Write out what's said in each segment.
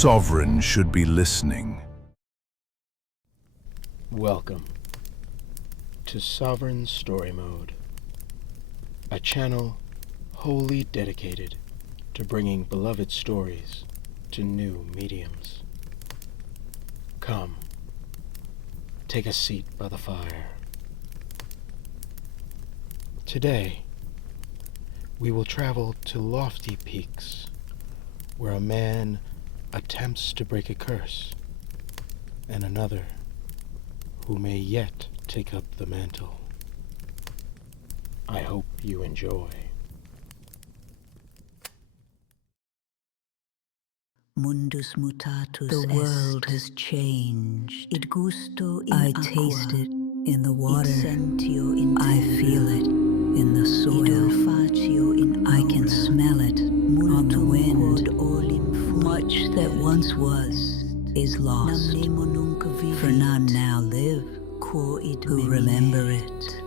sovereign should be listening. Welcome to Sovereign Story Mode, a channel wholly dedicated to bringing beloved stories to new mediums. Come, take a seat by the fire. Today, we will travel to lofty peaks where a man attempts to break a curse and another who may yet take up the mantle. I hope you enjoy. Mundus mutatus. The world has changed. Id gusto in I taste it in the water. I feel it in the soil. I can smell it on the wind. Much that once was is lost, for none now live who remember it.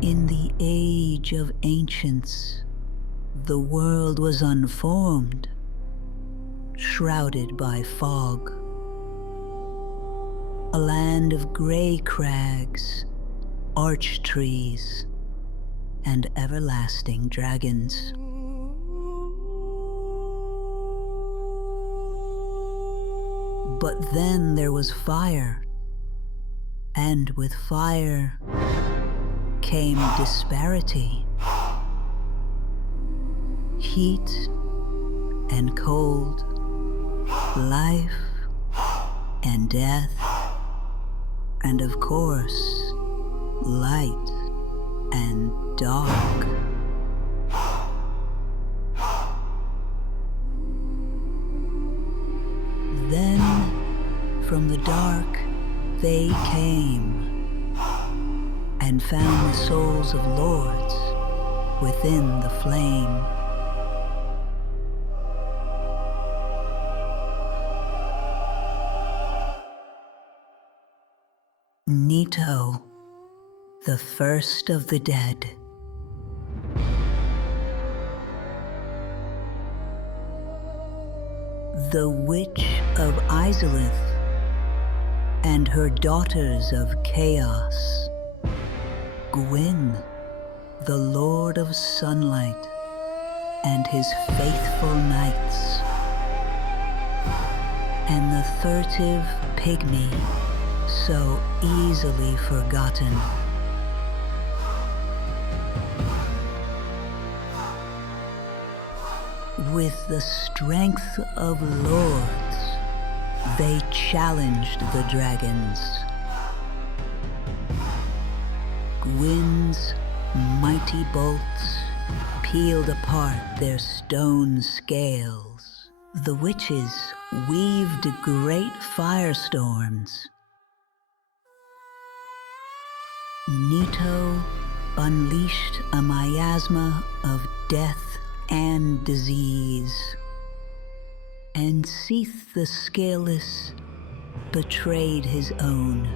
In the age of ancients, the world was unformed, shrouded by fog. A land of grey crags, arch trees, and everlasting dragons. But then there was fire, and with fire came disparity. Heat and cold, life and death, and of course, light and dark. Then, from the dark, they came and found the souls of lords within the flame. Nito, the first of the dead. The witch of Izalith and her daughters of chaos. Gwyn, the Lord of Sunlight, and his faithful knights. And the furtive pygmy, so easily forgotten. With the strength of lords, they challenged the dragons. Gwyn's mighty bolts peeled apart their stone scales. The witches weaved great firestorms. Nito unleashed a miasma of death and disease, and Seath the Scaleless betrayed his own,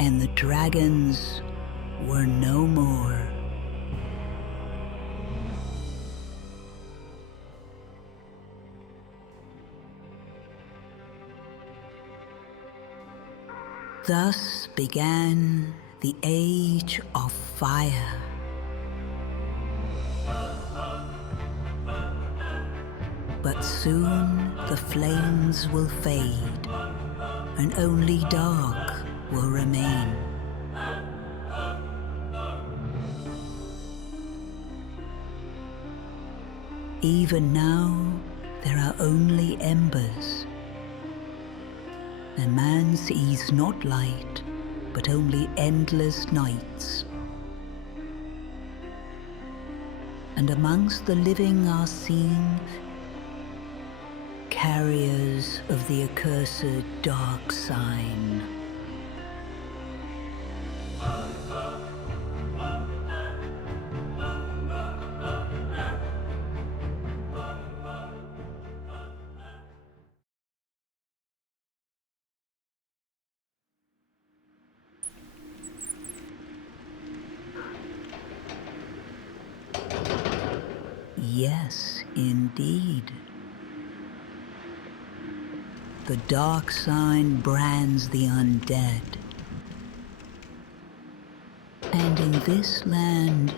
and the dragons were no more. Thus began the Age of Fire. But soon the flames will fade, and only dark will remain. Even now, there are only embers, and man sees not light, but only endless nights. And amongst the living are seen carriers of the accursed Darksign. Yes, indeed. The Darksign brands the undead. And in this land,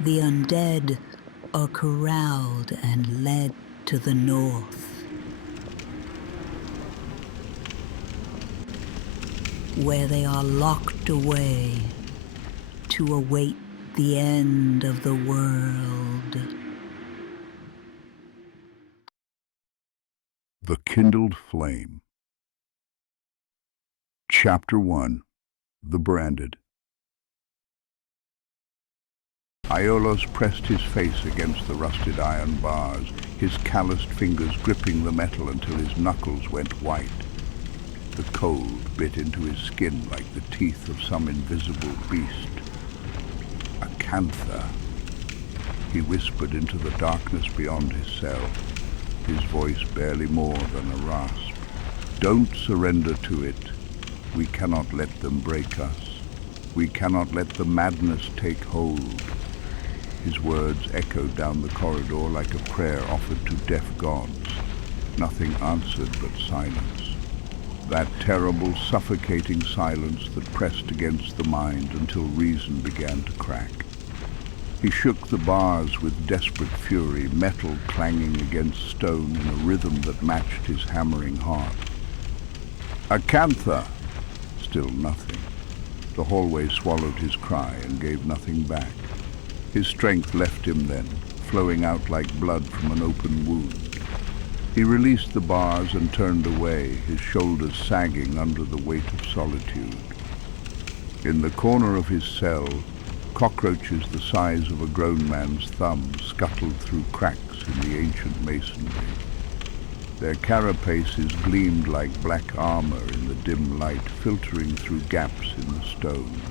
the undead are corralled and led to the north, where they are locked away to await the end of the world. The Kindled Flame. Chapter 1. The Branded. Aiolos pressed his face against the rusted iron bars, his calloused fingers gripping the metal until his knuckles went white. The cold bit into his skin like the teeth of some invisible beast. A canther, he whispered into the darkness beyond his cell, his voice barely more than a rasp. Don't surrender to it. We cannot let them break us. We cannot let the madness take hold. His words echoed down the corridor like a prayer offered to deaf gods. Nothing answered but silence. That terrible, suffocating silence that pressed against the mind until reason began to crack. He shook the bars with desperate fury, metal clanging against stone in a rhythm that matched his hammering heart. A canther! Still nothing. The hallway swallowed his cry and gave nothing back. His strength left him then, flowing out like blood from an open wound. He released the bars and turned away, his shoulders sagging under the weight of solitude. In the corner of his cell, cockroaches the size of a grown man's thumb scuttled through cracks in the ancient masonry. Their carapaces gleamed like black armor in the dim light filtering through gaps in the stone.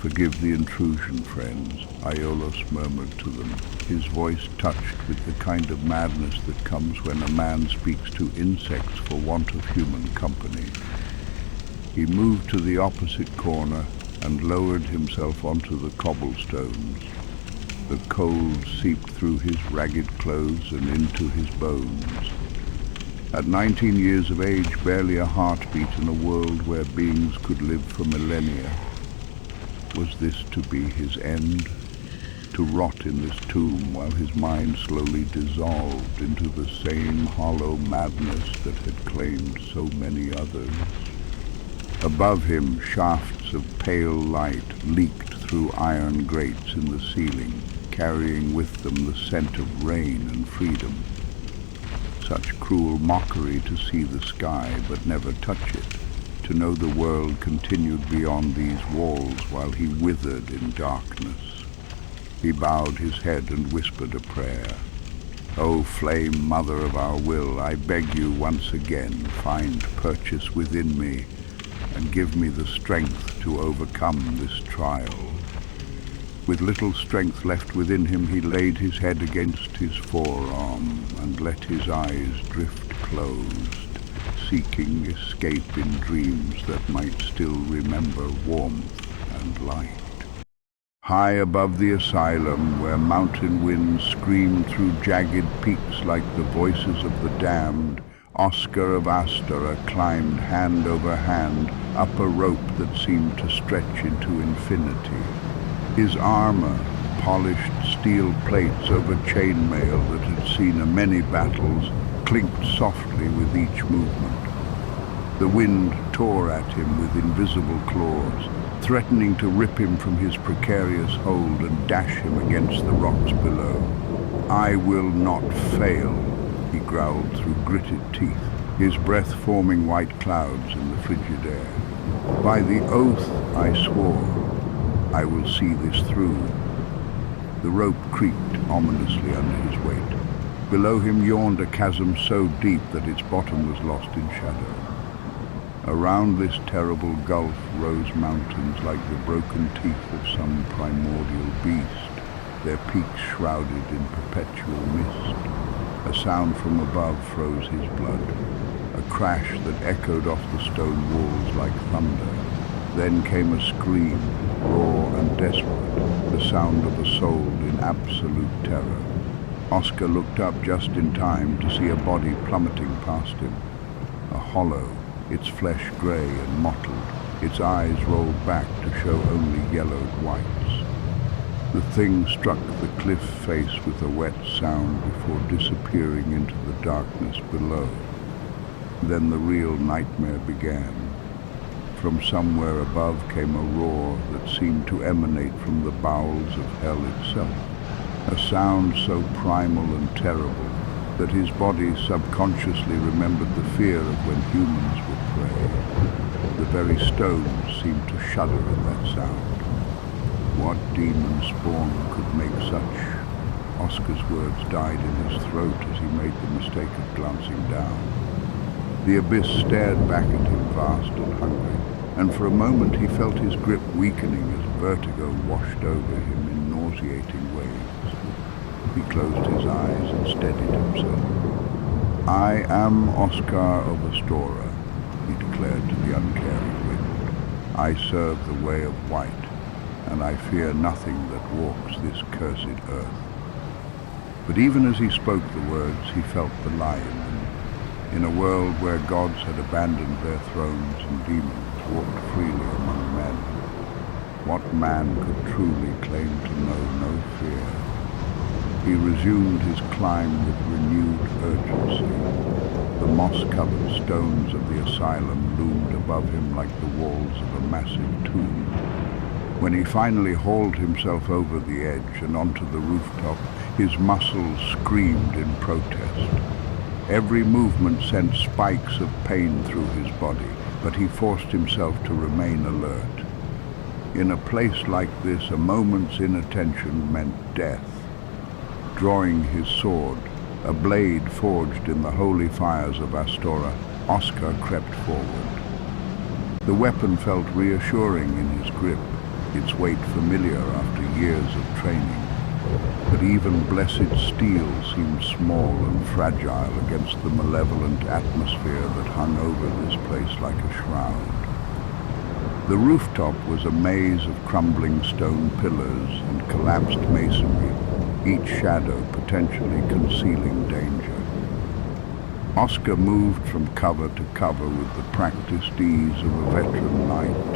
Forgive the intrusion, friends, Aiolos murmured to them, his voice touched with the kind of madness that comes when a man speaks to insects for want of human company. He moved to the opposite corner and lowered himself onto the cobblestones. The cold seeped through his ragged clothes and into his bones. At 19 years of age, barely a heartbeat in a world where beings could live for millennia. Was this to be his end? To rot in this tomb while his mind slowly dissolved into the same hollow madness that had claimed so many others? Above him, shafts of pale light leaked through iron grates in the ceiling, carrying with them the scent of rain and freedom. Such cruel mockery to see the sky but never touch it, to know the world continued beyond these walls while he withered in darkness. He bowed his head and whispered a prayer. O flame, mother of our will, I beg you once again, find purchase within me and give me the strength to overcome this trial. With little strength left within him, he laid his head against his forearm and let his eyes drift closed, seeking escape in dreams that might still remember warmth and light. High above the asylum, where mountain winds screamed through jagged peaks like the voices of the damned, Oscar of Astora climbed hand over hand up a rope that seemed to stretch into infinity. His armor, polished steel plates over chainmail that had seen many battles, clinked softly with each movement. The wind tore at him with invisible claws, threatening to rip him from his precarious hold and dash him against the rocks below. I will not fail, he growled through gritted teeth, his breath forming white clouds in the frigid air. By the oath I swore, I will see this through. The rope creaked ominously under his weight. Below him yawned a chasm so deep that its bottom was lost in shadow. Around this terrible gulf rose mountains like the broken teeth of some primordial beast, their peaks shrouded in perpetual mist. A sound from above froze his blood, a crash that echoed off the stone walls like thunder. Then came a scream, raw and desperate, sound of a soul in absolute terror. Oscar looked up just in time to see a body plummeting past him. A hollow, its flesh grey and mottled, its eyes rolled back to show only yellowed whites. The thing struck the cliff face with a wet sound before disappearing into the darkness below. Then the real nightmare began. From somewhere above came a roar that seemed to emanate from the bowels of hell itself. A sound so primal and terrible that his body subconsciously remembered the fear of when humans would pray. The very stones seemed to shudder at that sound. What demon spawn could make such? Oscar's words died in his throat as he made the mistake of glancing down. The abyss stared back at him, vast and hungry, and for a moment he felt his grip weakening as vertigo washed over him in nauseating waves. He closed his eyes and steadied himself. "I am Oscar of Astora," he declared to the uncaring wind. "I serve the way of white, and I fear nothing that walks this cursed earth." But even as he spoke the words, he felt the lie in them. In a world where gods had abandoned their thrones and demons walked freely among men, what man could truly claim to know no fear? He resumed his climb with renewed urgency. The moss-covered stones of the asylum loomed above him like the walls of a massive tomb. When he finally hauled himself over the edge and onto the rooftop, his muscles screamed in protest. Every movement sent spikes of pain through his body, but he forced himself to remain alert. In a place like this, a moment's inattention meant death. Drawing his sword, a blade forged in the holy fires of Astora, Oscar crept forward. The weapon felt reassuring in his grip, its weight familiar after years of training. But even blessed steel seemed small and fragile against the malevolent atmosphere that hung over this place like a shroud. The rooftop was a maze of crumbling stone pillars and collapsed masonry, each shadow potentially concealing danger. Oscar moved from cover to cover with the practiced ease of a veteran knight,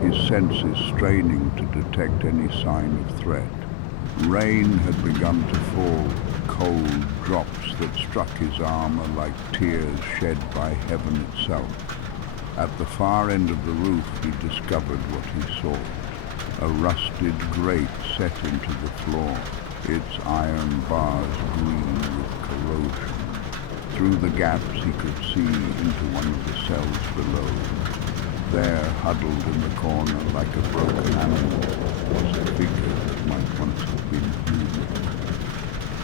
his senses straining to detect any sign of threat. Rain had begun to fall, cold drops that struck his armor like tears shed by heaven itself. At the far end of the roof he discovered what he sought, a rusted grate set into the floor, its iron bars green with corrosion. Through the gaps he could see into one of the cells below. There, huddled in the corner like a broken animal, was a figure that might once have been human.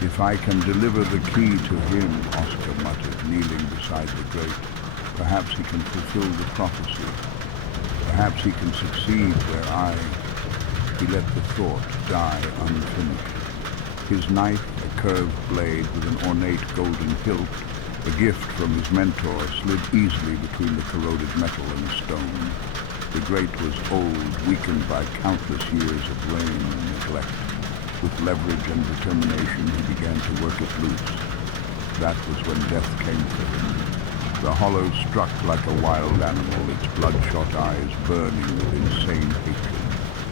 "If I can deliver the key to him," Oscar muttered, kneeling beside the grate, "perhaps he can fulfill the prophecy. Perhaps he can succeed where I..." He let the thought die unfinished. His knife, a curved blade with an ornate golden hilt, a gift from his mentor, slid easily between the corroded metal and stone. The grate was old, weakened by countless years of rain and neglect. With leverage and determination, he began to work it loose. That was when death came for him. The hollow struck like a wild animal, its bloodshot eyes burning with insane hatred.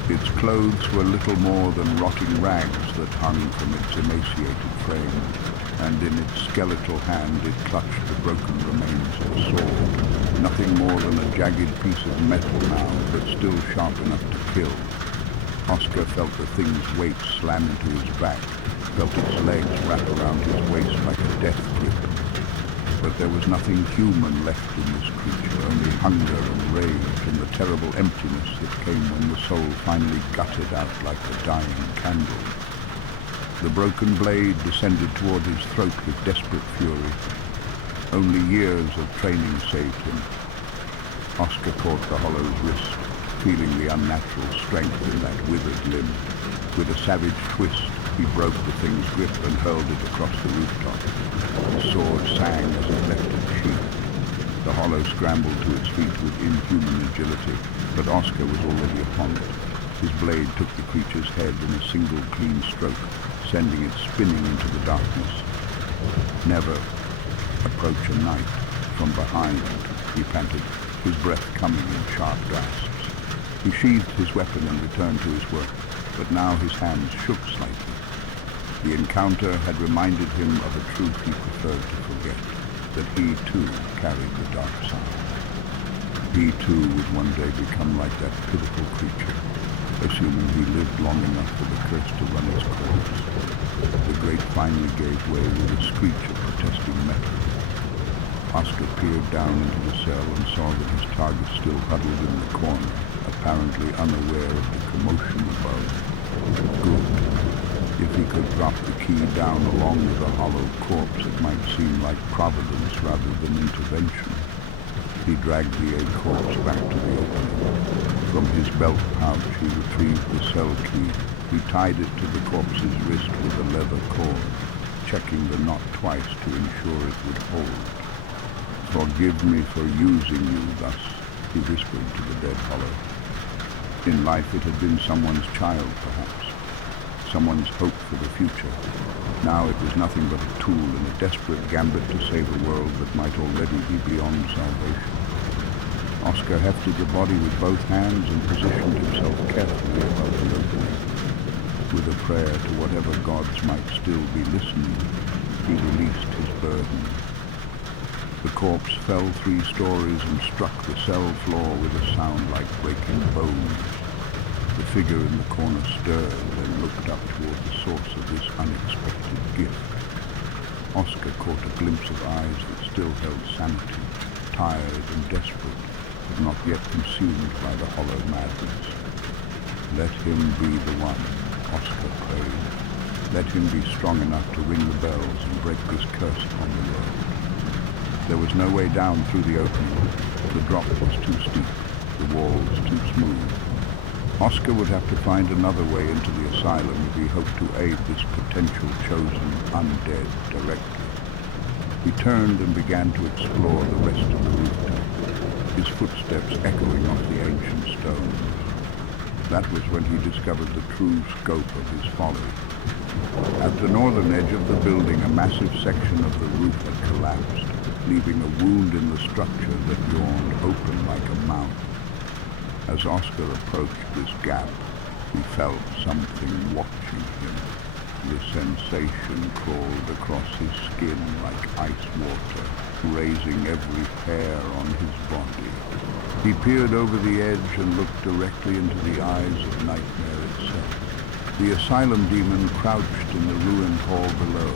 Its clothes were little more than rotting rags that hung from its emaciated frame, and in its skeletal hand it clutched the broken remains of a sword, nothing more than a jagged piece of metal now, but still sharp enough to kill. Oscar felt the thing's weight slam into his back, felt its legs wrap around his waist like a death grip. But there was nothing human left in this creature, only hunger and rage and the terrible emptiness that came when the soul finally gutted out like a dying candle. The broken blade descended toward his throat with desperate fury. Only years of training saved him. Oscar caught the hollow's wrist, feeling the unnatural strength in that withered limb. With a savage twist, he broke the thing's grip and hurled it across the rooftop. The sword sang as it left its sheath. The hollow scrambled to its feet with inhuman agility, but Oscar was already upon it. His blade took the creature's head in a single clean stroke, sending it spinning into the darkness. Never approach a knight from behind, he panted, his breath coming in sharp gasps. He sheathed his weapon and returned to his work, but now his hands shook slightly. The encounter had reminded him of a truth he preferred to forget, that he too carried the dark side. He too would one day become like that pitiful creature, assuming he lived long enough for the curse to run its course. The grate finally gave way with a screech of protesting metal. Oscar peered down into the cell and saw that his target still huddled in the corner, apparently unaware of the commotion above. Good. If he could drop the key down along with a hollow corpse, it might seem like providence rather than intervention. He dragged the egg corpse back to the opening. From his belt pouch, he retrieved the cell key. He tied it to the corpse's wrist with a leather cord, checking the knot twice to ensure it would hold. "Forgive me for using you thus," he whispered to the dead hollow. In life it had been someone's child, perhaps, someone's hope for the future. Now it was nothing but a tool in a desperate gambit to save a world that might already be beyond salvation. Oscar hefted the body with both hands and positioned himself carefully above the opening. With a prayer to whatever gods might still be listening, he released his burden. The corpse fell 3 stories and struck the cell floor with a sound like breaking bones. The figure in the corner stirred, then looked up toward the source of this unexpected gift. Oscar caught a glimpse of eyes that still held sanity, tired and desperate, but not yet consumed by the hollow madness. Let him be the one, Oscar prayed. Let him be strong enough to ring the bells and break this curse upon the world. There was no way down through the opening. The drop was too steep, the walls too smooth. Oscar would have to find another way into the asylum if he hoped to aid this potential chosen undead directly. He turned and began to explore the rest of the rooftop, his footsteps echoing off the ancient stones. That was when he discovered the true scope of his folly. At the northern edge of the building, a massive section of the roof had collapsed, leaving a wound in the structure that yawned open like a mouth. As Oscar approached this gap, he felt something watching him. The sensation crawled across his skin like ice water, raising every hair on his body. He peered over the edge and looked directly into the eyes of Nightmare itself. The Asylum Demon crouched in the ruined hall below,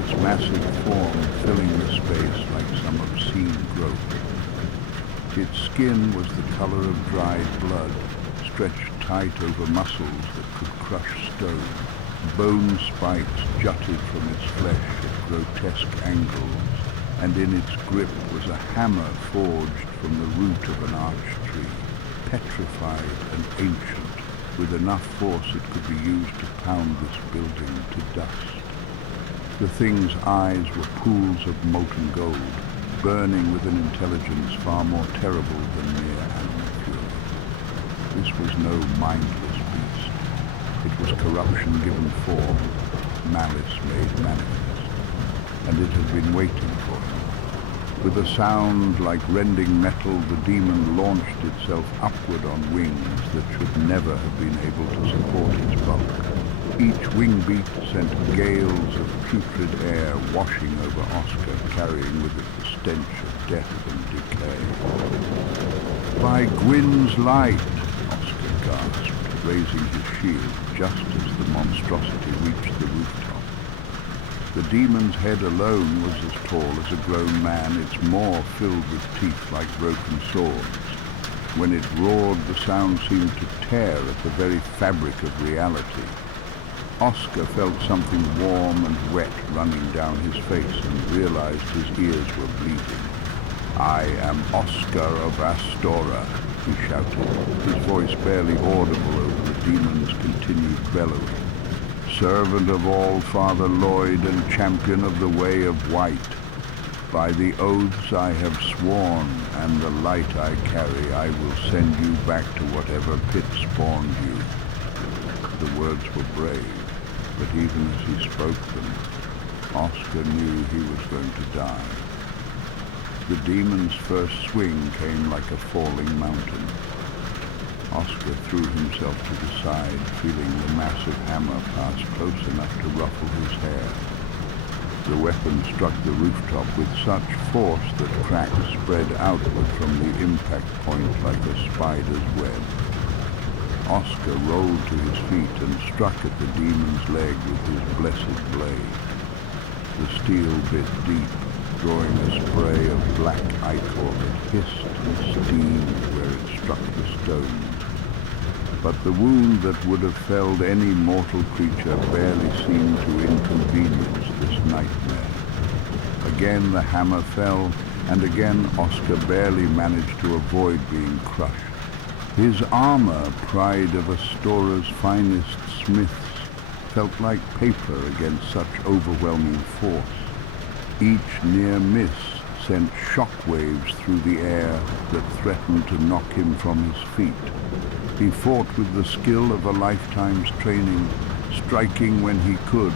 its massive form filling the space like some obscene growth. Its skin was the color of dried blood, stretched tight over muscles that could crush stone. Bone spikes jutted from its flesh at grotesque angles, and in its grip was a hammer forged from the root of an arch tree, petrified and ancient, with enough force it could be used to pound this building to dust. The thing's eyes were pools of molten gold, burning with an intelligence far more terrible than mere animal fury. This was no mindless beast. It was corruption given form, malice made manifest, and it had been waiting for him. With a sound like rending metal, the demon launched itself upward on wings that should never have been able to support its bulk. Each wing beat sent gales of putrid air washing over Oscar, carrying with it the stench of death and decay. "By Gwyn's light!" Oscar gasped, raising his shield just as the monstrosity reached the rooftop. The demon's head alone was as tall as a grown man, its maw filled with teeth like broken swords. When it roared, the sound seemed to tear at the very fabric of reality. Oscar felt something warm and wet running down his face and realized his ears were bleeding. "I am Oscar of Astora," he shouted, his voice barely audible over the demon's continued bellowing. "Servant of all Father Lloyd and champion of the Way of White." By the oaths I have sworn and the light I carry, I will send you back to whatever pit spawned you. The words were brave, but even as he spoke them, Oscar knew he was going to die. The demon's first swing came like a falling mountain. Oscar threw himself to the side, feeling the massive hammer pass close enough to ruffle his hair. The weapon struck the rooftop with such force that cracks spread outward from the impact point like a spider's web. Oscar rolled to his feet and struck at the demon's leg with his blessed blade. The steel bit deep, drawing a spray of black ichor that hissed and steamed where it struck the stone. But the wound that would have felled any mortal creature barely seemed to inconvenience this nightmare. Again the hammer fell, and again Oscar barely managed to avoid being crushed. His armor, pride of Astora's finest smiths, felt like paper against such overwhelming force. Each near miss sent shockwaves through the air that threatened to knock him from his feet. He fought with the skill of a lifetime's training, striking when he could,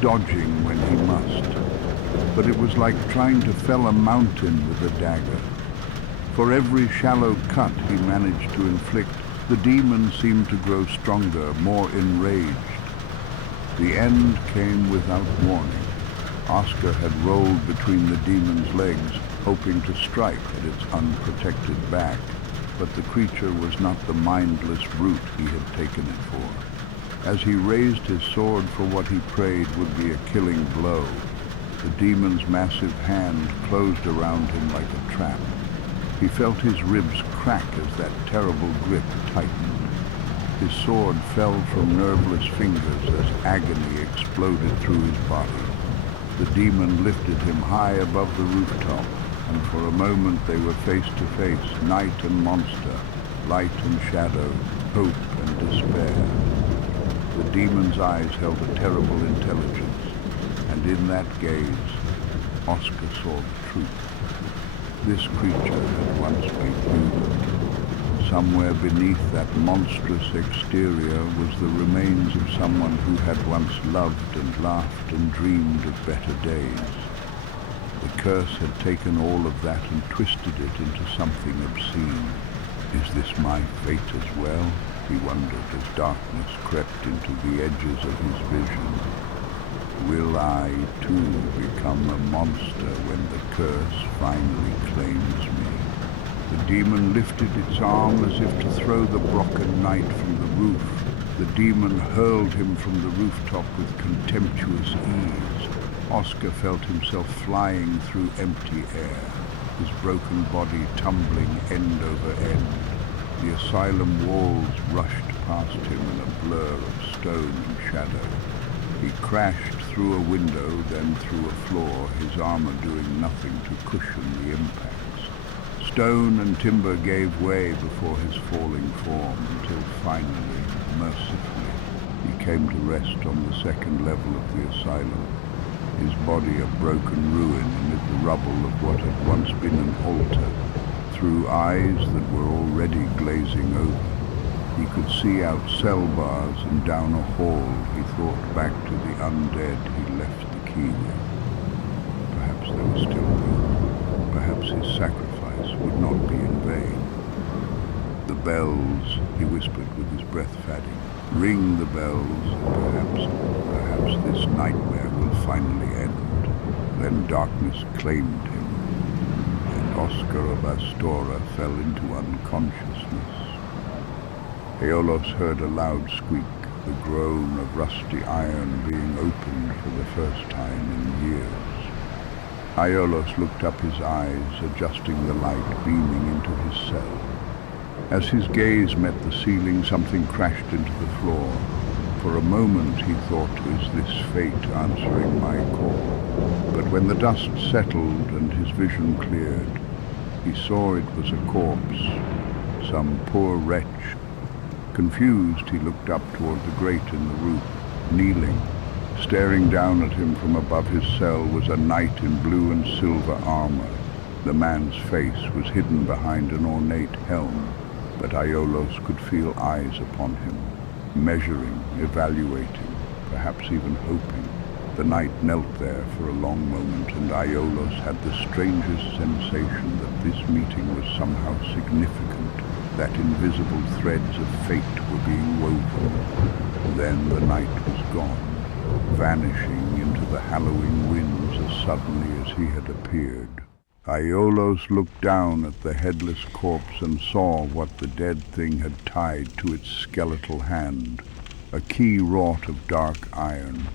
dodging when he must. But it was like trying to fell a mountain with a dagger. For every shallow cut he managed to inflict, the demon seemed to grow stronger, more enraged. The end came without warning. Oscar had rolled between the demon's legs, hoping to strike at its unprotected back, but the creature was not the mindless brute he had taken it for. As he raised his sword for what he prayed would be a killing blow, the demon's massive hand closed around him like a trap. He felt his ribs crack as that terrible grip tightened. His sword fell from nerveless fingers as agony exploded through his body. The demon lifted him high above the rooftop, and for a moment they were face to face, knight and monster, light and shadow, hope and despair. The demon's eyes held a terrible intelligence, and in that gaze, Oscar saw the truth. This creature had once been human. Somewhere beneath that monstrous exterior was the remains of someone who had once loved and laughed and dreamed of better days. The curse had taken all of that and twisted it into something obscene. Is this my fate as well? He wondered as darkness crept into the edges of his vision. Will I, too, become a monster when the curse finally claims me? The demon lifted its arm as if to throw the Brocken knight from the roof. The demon hurled him from the rooftop with contemptuous ease. Oscar felt himself flying through empty air, his broken body tumbling end over end. The asylum walls rushed past him in a blur of stone and shadow. He crashed through a window, then through a floor, his armor doing nothing to cushion the impacts. Stone and timber gave way before his falling form until finally, mercifully, he came to rest on the second level of the asylum, his body a broken ruin amid the rubble of what had once been an altar, through eyes that were already glazing over. He could see out cell bars and down a hall. He thought back to the undead he left the key with. Perhaps there was still room. Perhaps his sacrifice would not be in vain. The bells, he whispered with his breath fading. Ring the bells, and perhaps this nightmare will finally end. Then darkness claimed him, and Oscar of Astora fell into unconsciousness. Aeolus heard a loud squeak, the groan of rusty iron being opened for the first time in years. Aeolus looked up, his eyes adjusting the light beaming into his cell. As his gaze met the ceiling, something crashed into the floor. For a moment he thought, is this fate answering my call? But when the dust settled and his vision cleared, he saw it was a corpse, some poor wretch. Confused, he looked up toward the grate in the roof, kneeling, Staring down at him from above his cell was a knight in blue and silver armor. The man's face was hidden behind an ornate helm, but Aiolos could feel eyes upon him, measuring, evaluating, perhaps even hoping. The knight knelt there for a long moment, and Aiolos had the strangest sensation that this meeting was somehow significant, that invisible threads of fate were being woven. Then the knight was gone, vanishing into the hallowing winds as suddenly as he had appeared. Aiolos looked down at the headless corpse and saw what the dead thing had tied to its skeletal hand, a key wrought of dark iron.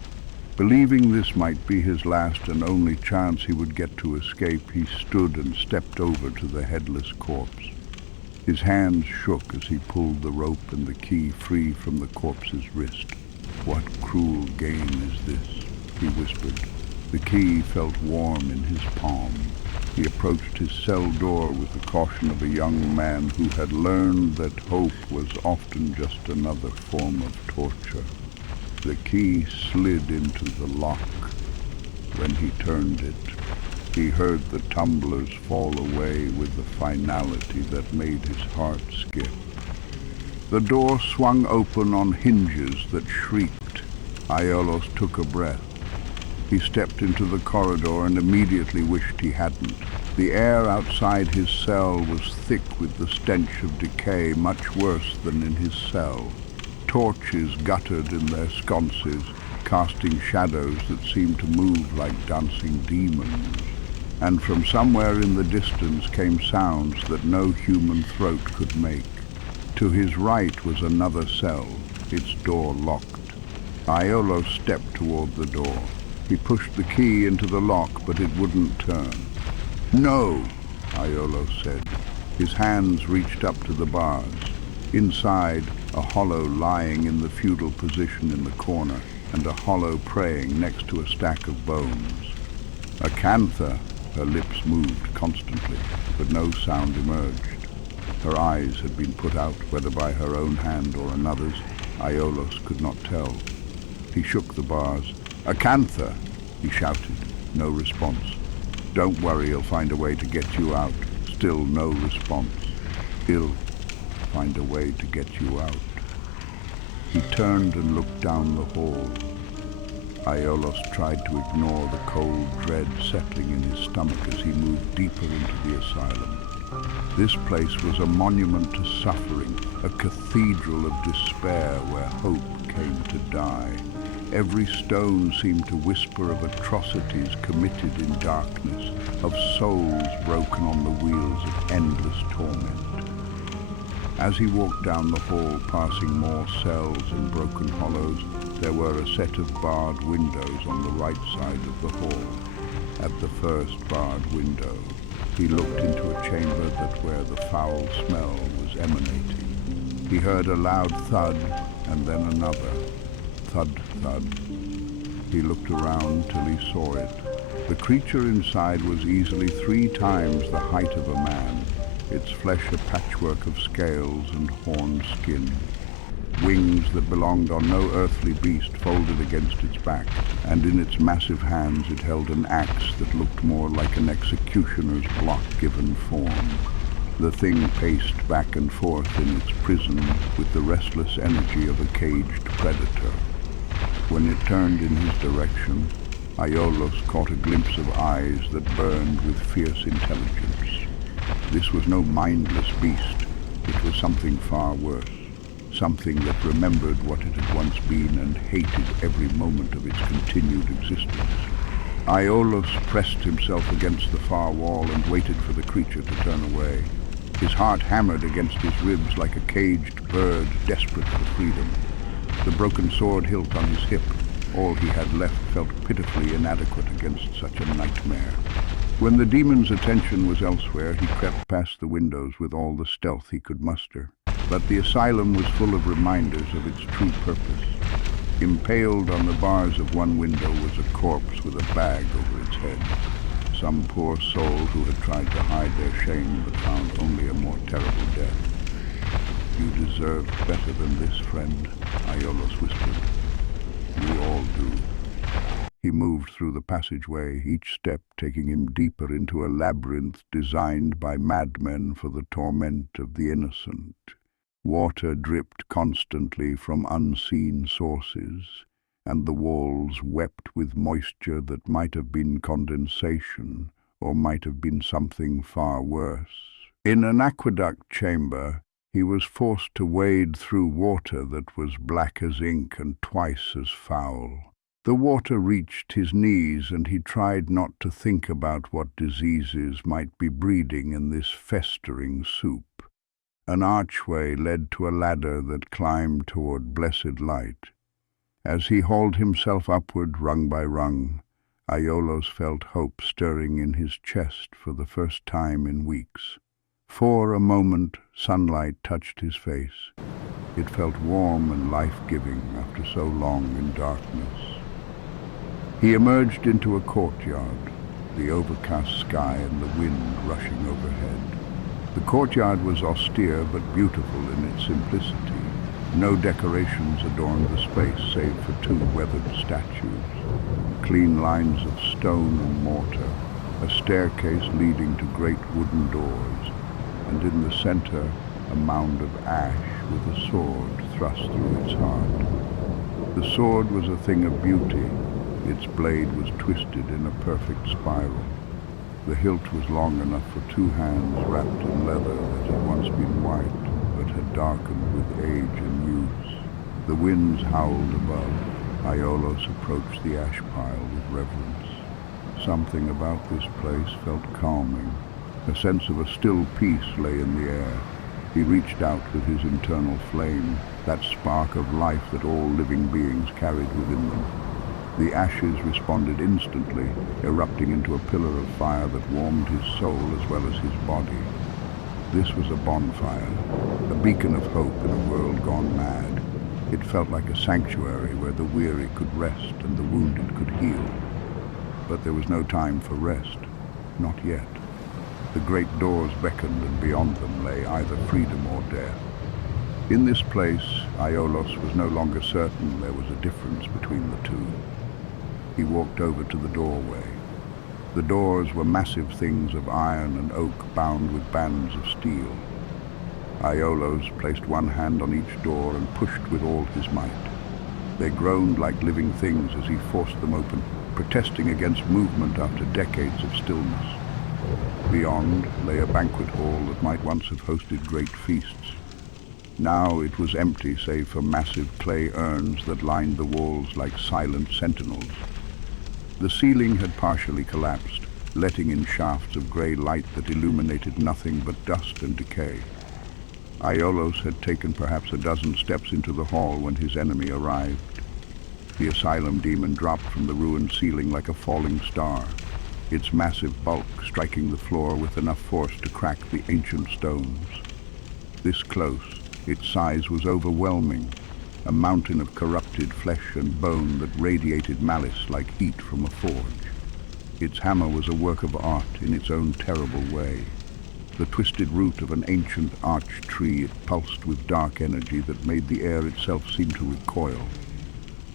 Believing this might be his last and only chance he would get to escape, he stood and stepped over to the headless corpse. His hands shook as he pulled the rope and the key free from the corpse's wrist. "What cruel game is this?" he whispered. The key felt warm in his palm. He approached his cell door with the caution of a young man who had learned that hope was often just another form of torture. The key slid into the lock. When he turned it, he heard the tumblers fall away with a finality that made his heart skip. The door swung open on hinges that shrieked. Aiolos took a breath. He stepped into the corridor and immediately wished he hadn't. The air outside his cell was thick with the stench of decay, much worse than in his cell. Torches guttered in their sconces, casting shadows that seemed to move like dancing demons. And from somewhere in the distance came sounds that no human throat could make. To his right was another cell, its door locked. Aiolos stepped toward the door. He pushed the key into the lock, but it wouldn't turn. "No," Aiolos said. His hands reached up to the bars. Inside, a hollow lying in the feudal position in the corner, and a hollow praying next to a stack of bones. Acantha, her lips moved constantly, but no sound emerged. Her eyes had been put out, whether by her own hand or another's, Aiolos could not tell. He shook the bars. "Acantha!" he shouted. No response. "Don't worry, he'll find a way to get you out." Still no response. "He'll find a way to get you out." He turned and looked down the hall. Aiolos tried to ignore the cold dread settling in his stomach as he moved deeper into the asylum. This place was a monument to suffering, a cathedral of despair where hope came to die. Every stone seemed to whisper of atrocities committed in darkness, of souls broken on the wheels of endless torment. As he walked down the hall, passing more cells and broken hollows, there were a set of barred windows on the right side of the hall. At the first barred window, he looked into a chamber that where the foul smell was emanating. He heard a loud thud, and then another. Thud, thud. He looked around till he saw it. The creature inside was easily 3 times the height of a man, its flesh a patchwork of scales and horned skin. Wings that belonged on no earthly beast folded against its back, and in its massive hands it held an axe that looked more like an executioner's block given form. The thing paced back and forth in its prison with the restless energy of a caged predator. When it turned in his direction, Aiolos caught a glimpse of eyes that burned with fierce intelligence. This was no mindless beast. It was something far worse. Something that remembered what it had once been and hated every moment of its continued existence. Aiolos pressed himself against the far wall and waited for the creature to turn away. His heart hammered against his ribs like a caged bird desperate for freedom. The broken sword hilt on his hip, all he had left, felt pitifully inadequate against such a nightmare. When the demon's attention was elsewhere, he crept past the windows with all the stealth he could muster. But the asylum was full of reminders of its true purpose. Impaled on the bars of one window was a corpse with a bag over its head. Some poor soul who had tried to hide their shame but found only a more terrible death. "You deserve better than this, friend," Aiolos whispered. "You all do." He moved through the passageway, each step taking him deeper into a labyrinth designed by madmen for the torment of the innocent. Water dripped constantly from unseen sources, and the walls wept with moisture that might have been condensation, or might have been something far worse. In an aqueduct chamber, he was forced to wade through water that was black as ink and twice as foul. The water reached his knees, and he tried not to think about what diseases might be breeding in this festering soup. An archway led to a ladder that climbed toward blessed light. As he hauled himself upward, rung by rung, Aiolos felt hope stirring in his chest for the first time in weeks. For a moment, sunlight touched his face. It felt warm and life-giving after so long in darkness. He emerged into a courtyard, the overcast sky and the wind rushing overhead. The courtyard was austere but beautiful in its simplicity. No decorations adorned the space save for two weathered statues, clean lines of stone and mortar, a staircase leading to great wooden doors, and in the center a mound of ash with a sword thrust through its heart. The sword was a thing of beauty. Its blade was twisted in a perfect spiral. The hilt was long enough for two hands wrapped in leather that had once been white, but had darkened with age and use. The winds howled above. Aiolos approached the ash pile with reverence. Something about this place felt calming. A sense of a still peace lay in the air. He reached out with his internal flame, that spark of life that all living beings carried within them. The ashes responded instantly, erupting into a pillar of fire that warmed his soul as well as his body. This was a bonfire, a beacon of hope in a world gone mad. It felt like a sanctuary where the weary could rest and the wounded could heal. But there was no time for rest, not yet. The great doors beckoned, and beyond them lay either freedom or death. In this place, Aiolos was no longer certain there was a difference between the two. He walked over to the doorway. The doors were massive things of iron and oak bound with bands of steel. Aiolos placed one hand on each door and pushed with all his might. They groaned like living things as he forced them open, protesting against movement after decades of stillness. Beyond lay a banquet hall that might once have hosted great feasts. Now it was empty save for massive clay urns that lined the walls like silent sentinels. The ceiling had partially collapsed, letting in shafts of grey light that illuminated nothing but dust and decay. Aiolos had taken perhaps a dozen steps into the hall when his enemy arrived. The Asylum Demon dropped from the ruined ceiling like a falling star, its massive bulk striking the floor with enough force to crack the ancient stones. This close, its size was overwhelming, a mountain of corrupted flesh and bone that radiated malice like heat from a forge. Its hammer was a work of art in its own terrible way. The twisted root of an ancient arch tree, it pulsed with dark energy that made the air itself seem to recoil.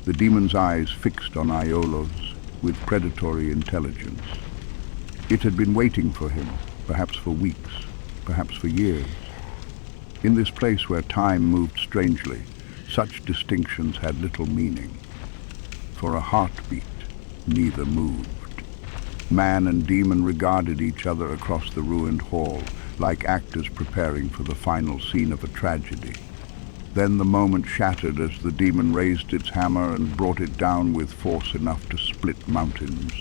The demon's eyes fixed on Aiolos with predatory intelligence. It had been waiting for him, perhaps for weeks, perhaps for years. In this place where time moved strangely, such distinctions had little meaning. For a heartbeat, neither moved. Man and demon regarded each other across the ruined hall, like actors preparing for the final scene of a tragedy. Then the moment shattered as the demon raised its hammer and brought it down with force enough to split mountains.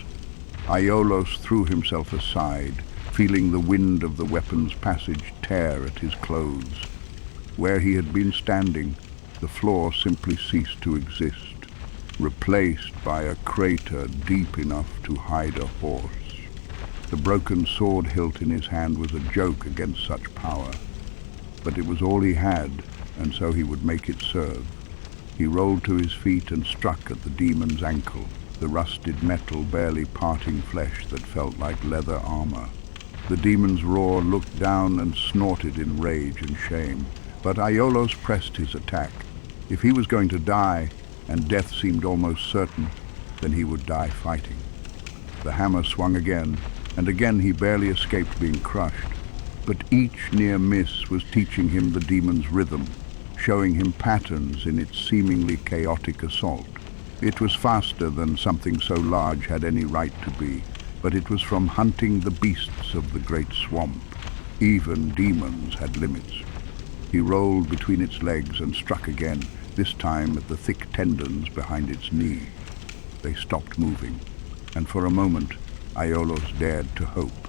Aiolos threw himself aside, feeling the wind of the weapon's passage tear at his clothes. Where he had been standing, the floor simply ceased to exist, replaced by a crater deep enough to hide a horse. The broken sword hilt in his hand was a joke against such power, but it was all he had, and so he would make it serve. He rolled to his feet and struck at the demon's ankle, the rusted metal barely parting flesh that felt like leather armor. The demon's roar looked down and snorted in rage and shame, but Aiolos pressed his attack. If he was going to die, and death seemed almost certain, then he would die fighting. The hammer swung again, and again he barely escaped being crushed. But each near miss was teaching him the demon's rhythm, showing him patterns in its seemingly chaotic assault. It was faster than something so large had any right to be, but it was from hunting the beasts of the great swamp. Even demons had limits. He rolled between its legs and struck again, this time at the thick tendons behind its knee. They stopped moving, and for a moment Aiolos dared to hope.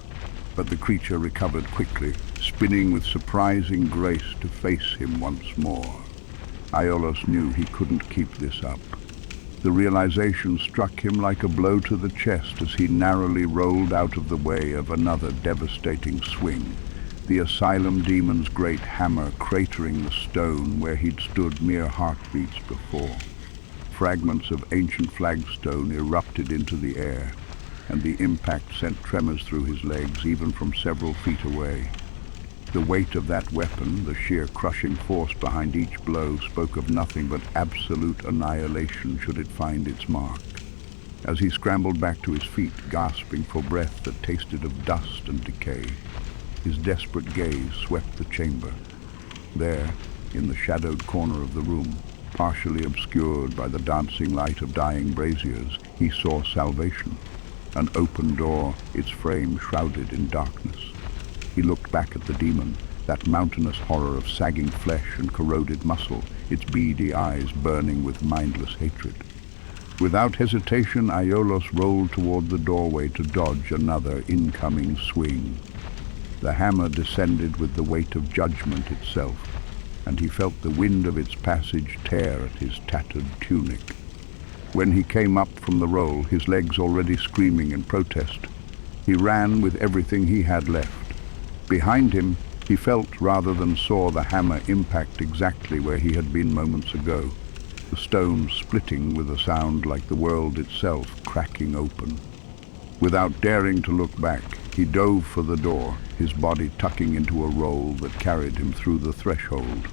But the creature recovered quickly, spinning with surprising grace to face him once more. Aiolos knew he couldn't keep this up. The realization struck him like a blow to the chest as he narrowly rolled out of the way of another devastating swing, the Asylum Demon's great hammer cratering the stone where he'd stood mere heartbeats before. Fragments of ancient flagstone erupted into the air, and the impact sent tremors through his legs even from several feet away. The weight of that weapon, the sheer crushing force behind each blow, spoke of nothing but absolute annihilation should it find its mark. As he scrambled back to his feet, gasping for breath that tasted of dust and decay, his desperate gaze swept the chamber. There, in the shadowed corner of the room, partially obscured by the dancing light of dying braziers, he saw salvation. An open door, its frame shrouded in darkness. He looked back at the demon, that mountainous horror of sagging flesh and corroded muscle, its beady eyes burning with mindless hatred. Without hesitation, Aiolos rolled toward the doorway to dodge another incoming swing. The hammer descended with the weight of judgment itself, and he felt the wind of its passage tear at his tattered tunic. When he came up from the roll, his legs already screaming in protest, he ran with everything he had left. Behind him, he felt rather than saw the hammer impact exactly where he had been moments ago, the stone splitting with a sound like the world itself cracking open. Without daring to look back, he dove for the door, his body tucking into a roll that carried him through the threshold.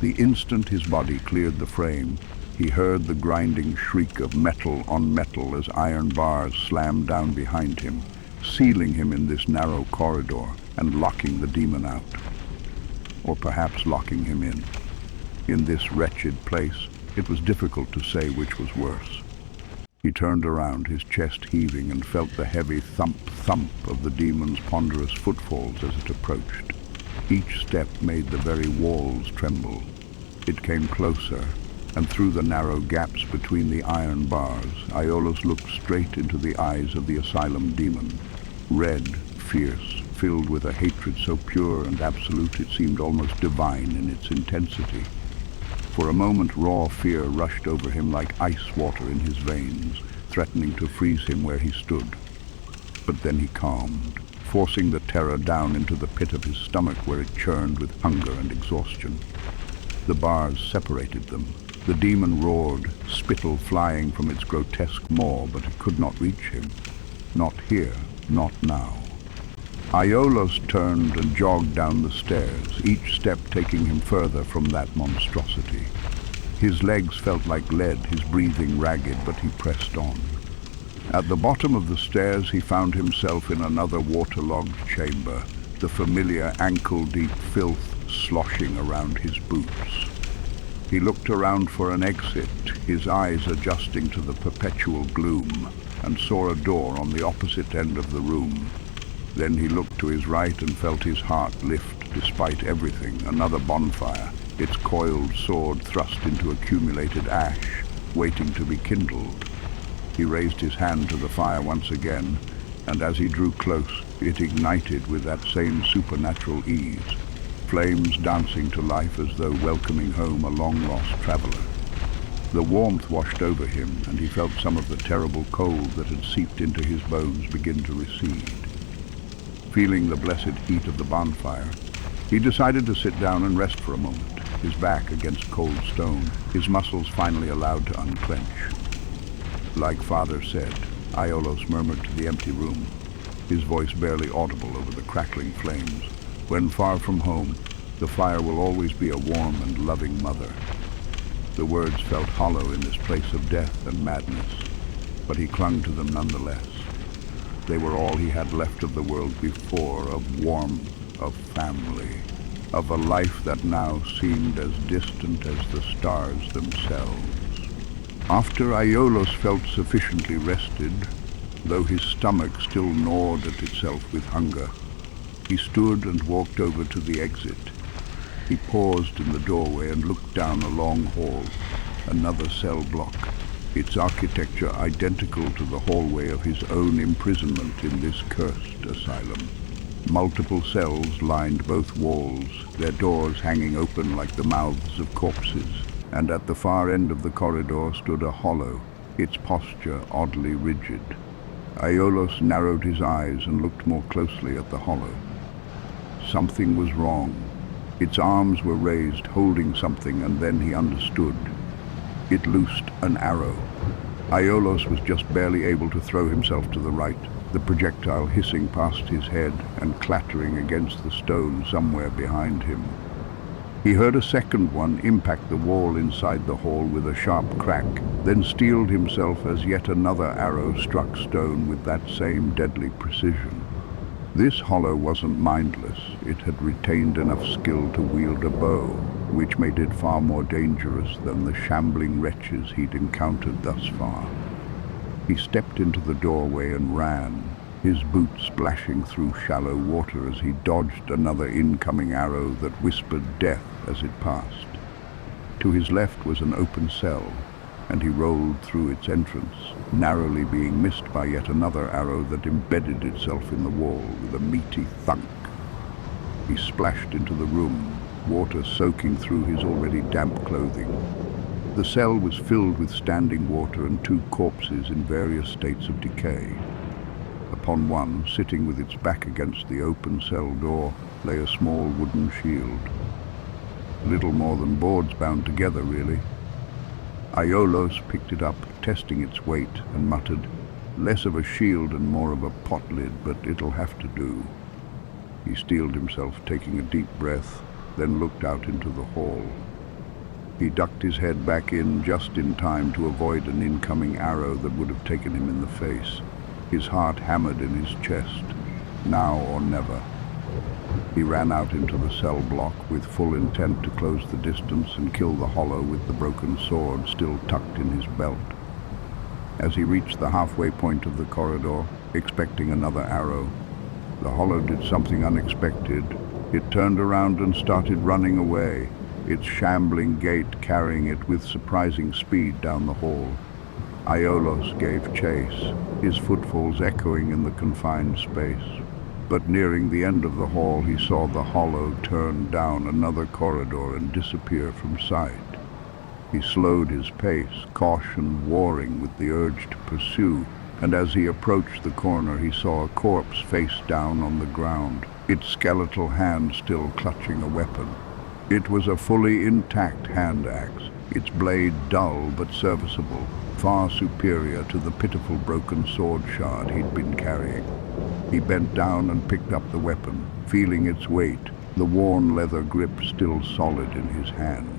The instant his body cleared the frame, he heard the grinding shriek of metal on metal as iron bars slammed down behind him, sealing him in this narrow corridor and locking the demon out. Or perhaps locking him in. In this wretched place, it was difficult to say which was worse. He turned around, his chest heaving, and felt the heavy thump-thump of the demon's ponderous footfalls as it approached. Each step made the very walls tremble. It came closer, and through the narrow gaps between the iron bars, Aiolos looked straight into the eyes of the Asylum Demon. Red, fierce, filled with a hatred so pure and absolute it seemed almost divine in its intensity. For a moment, raw fear rushed over him like ice water in his veins, threatening to freeze him where he stood. But then he calmed, forcing the terror down into the pit of his stomach where it churned with hunger and exhaustion. The bars separated them. The demon roared, spittle flying from its grotesque maw, but it could not reach him. Not here, not now. Aiolos turned and jogged down the stairs, each step taking him further from that monstrosity. His legs felt like lead, his breathing ragged, but he pressed on. At the bottom of the stairs, he found himself in another waterlogged chamber, the familiar ankle-deep filth sloshing around his boots. He looked around for an exit, his eyes adjusting to the perpetual gloom, and saw a door on the opposite end of the room. Then he looked to his right and felt his heart lift despite everything. Another bonfire, its coiled sword thrust into accumulated ash, waiting to be kindled. He raised his hand to the fire once again, and as he drew close, it ignited with that same supernatural ease, flames dancing to life as though welcoming home a long-lost traveler. The warmth washed over him, and he felt some of the terrible cold that had seeped into his bones begin to recede. Feeling the blessed heat of the bonfire, he decided to sit down and rest for a moment, his back against cold stone, his muscles finally allowed to unclench. Like Father said, Aiolos murmured to the empty room, his voice barely audible over the crackling flames. When far from home, the fire will always be a warm and loving mother. The words felt hollow in this place of death and madness. but he clung to them nonetheless. They were all he had left of the world before, of warmth, of family, of a life that now seemed as distant as the stars themselves. After Aiolos felt sufficiently rested, though his stomach still gnawed at itself with hunger, he stood and walked over to the exit. He paused in the doorway and looked down a long hall, another cell block, its architecture identical to the hallway of his own imprisonment in this cursed asylum. Multiple cells lined both walls, their doors hanging open like the mouths of corpses, and at the far end of the corridor stood a hollow, its posture oddly rigid. Aiolos narrowed his eyes and looked more closely at the hollow. Something was wrong. Its arms were raised, holding something, and then he understood. It loosed an arrow. Aiolos was just barely able to throw himself to the right, the projectile hissing past his head and clattering against the stone somewhere behind him. He heard a second one impact the wall inside the hall with a sharp crack, then steeled himself as yet another arrow struck stone with that same deadly precision. This hollow wasn't mindless. It had retained enough skill to wield a bow, which made it far more dangerous than the shambling wretches he'd encountered thus far. He stepped into the doorway and ran, his boots splashing through shallow water as he dodged another incoming arrow that whispered death as it passed. To his left was an open cell, and he rolled through its entrance, narrowly being missed by yet another arrow that embedded itself in the wall with a meaty thunk. He splashed into the room, water soaking through his already damp clothing. The cell was filled with standing water and two corpses in various states of decay. Upon one, sitting with its back against the open cell door, lay a small wooden shield. Little more than boards bound together, really. Aiolos picked it up, testing its weight, and muttered, "Less of a shield and more of a pot lid, but it'll have to do." He steeled himself, taking a deep breath, then looked out into the hall. He ducked his head back in just in time to avoid an incoming arrow that would have taken him in the face. His heart hammered in his chest. Now or never. He ran out into the cell block with full intent to close the distance and kill the hollow with the broken sword still tucked in his belt. As he reached the halfway point of the corridor, expecting another arrow, the hollow did something unexpected. It turned around and started running away, its shambling gait carrying it with surprising speed down the hall. Aiolos gave chase, his footfalls echoing in the confined space. But nearing the end of the hall, he saw the hollow turn down another corridor and disappear from sight. He slowed his pace, caution warring with the urge to pursue, and as he approached the corner, he saw a corpse face down on the ground, its skeletal hand still clutching a weapon. It was a fully intact hand axe, its blade dull but serviceable, far superior to the pitiful broken sword shard he'd been carrying. He bent down and picked up the weapon, feeling its weight, the worn leather grip still solid in his hand.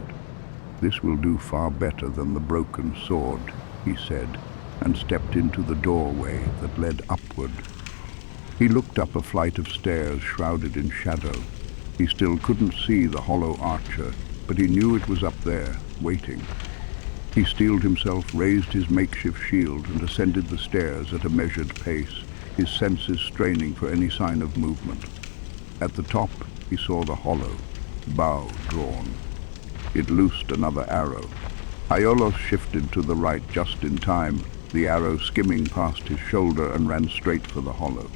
"This will do far better than the broken sword," he said, and stepped into the doorway that led upward. He looked up a flight of stairs shrouded in shadow. He still couldn't see the hollow archer, but he knew it was up there, waiting. He steeled himself, raised his makeshift shield, and ascended the stairs at a measured pace, his senses straining for any sign of movement. At the top, he saw the hollow, bow drawn. It loosed another arrow. Aiolos shifted to the right just in time, the arrow skimming past his shoulder and ran straight for the hollow.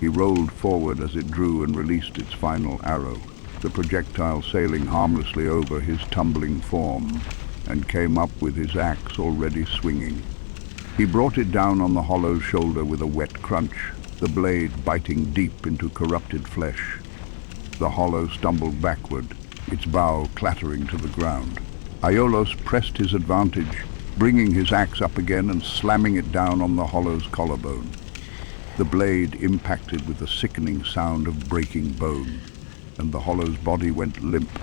He rolled forward as it drew and released its final arrow, the projectile sailing harmlessly over his tumbling form, and came up with his axe already swinging. He brought it down on the hollow's shoulder with a wet crunch, the blade biting deep into corrupted flesh. The hollow stumbled backward, its bow clattering to the ground. Aiolos pressed his advantage, bringing his axe up again and slamming it down on the hollow's collarbone. The blade impacted with a sickening sound of breaking bone, and the hollow's body went limp,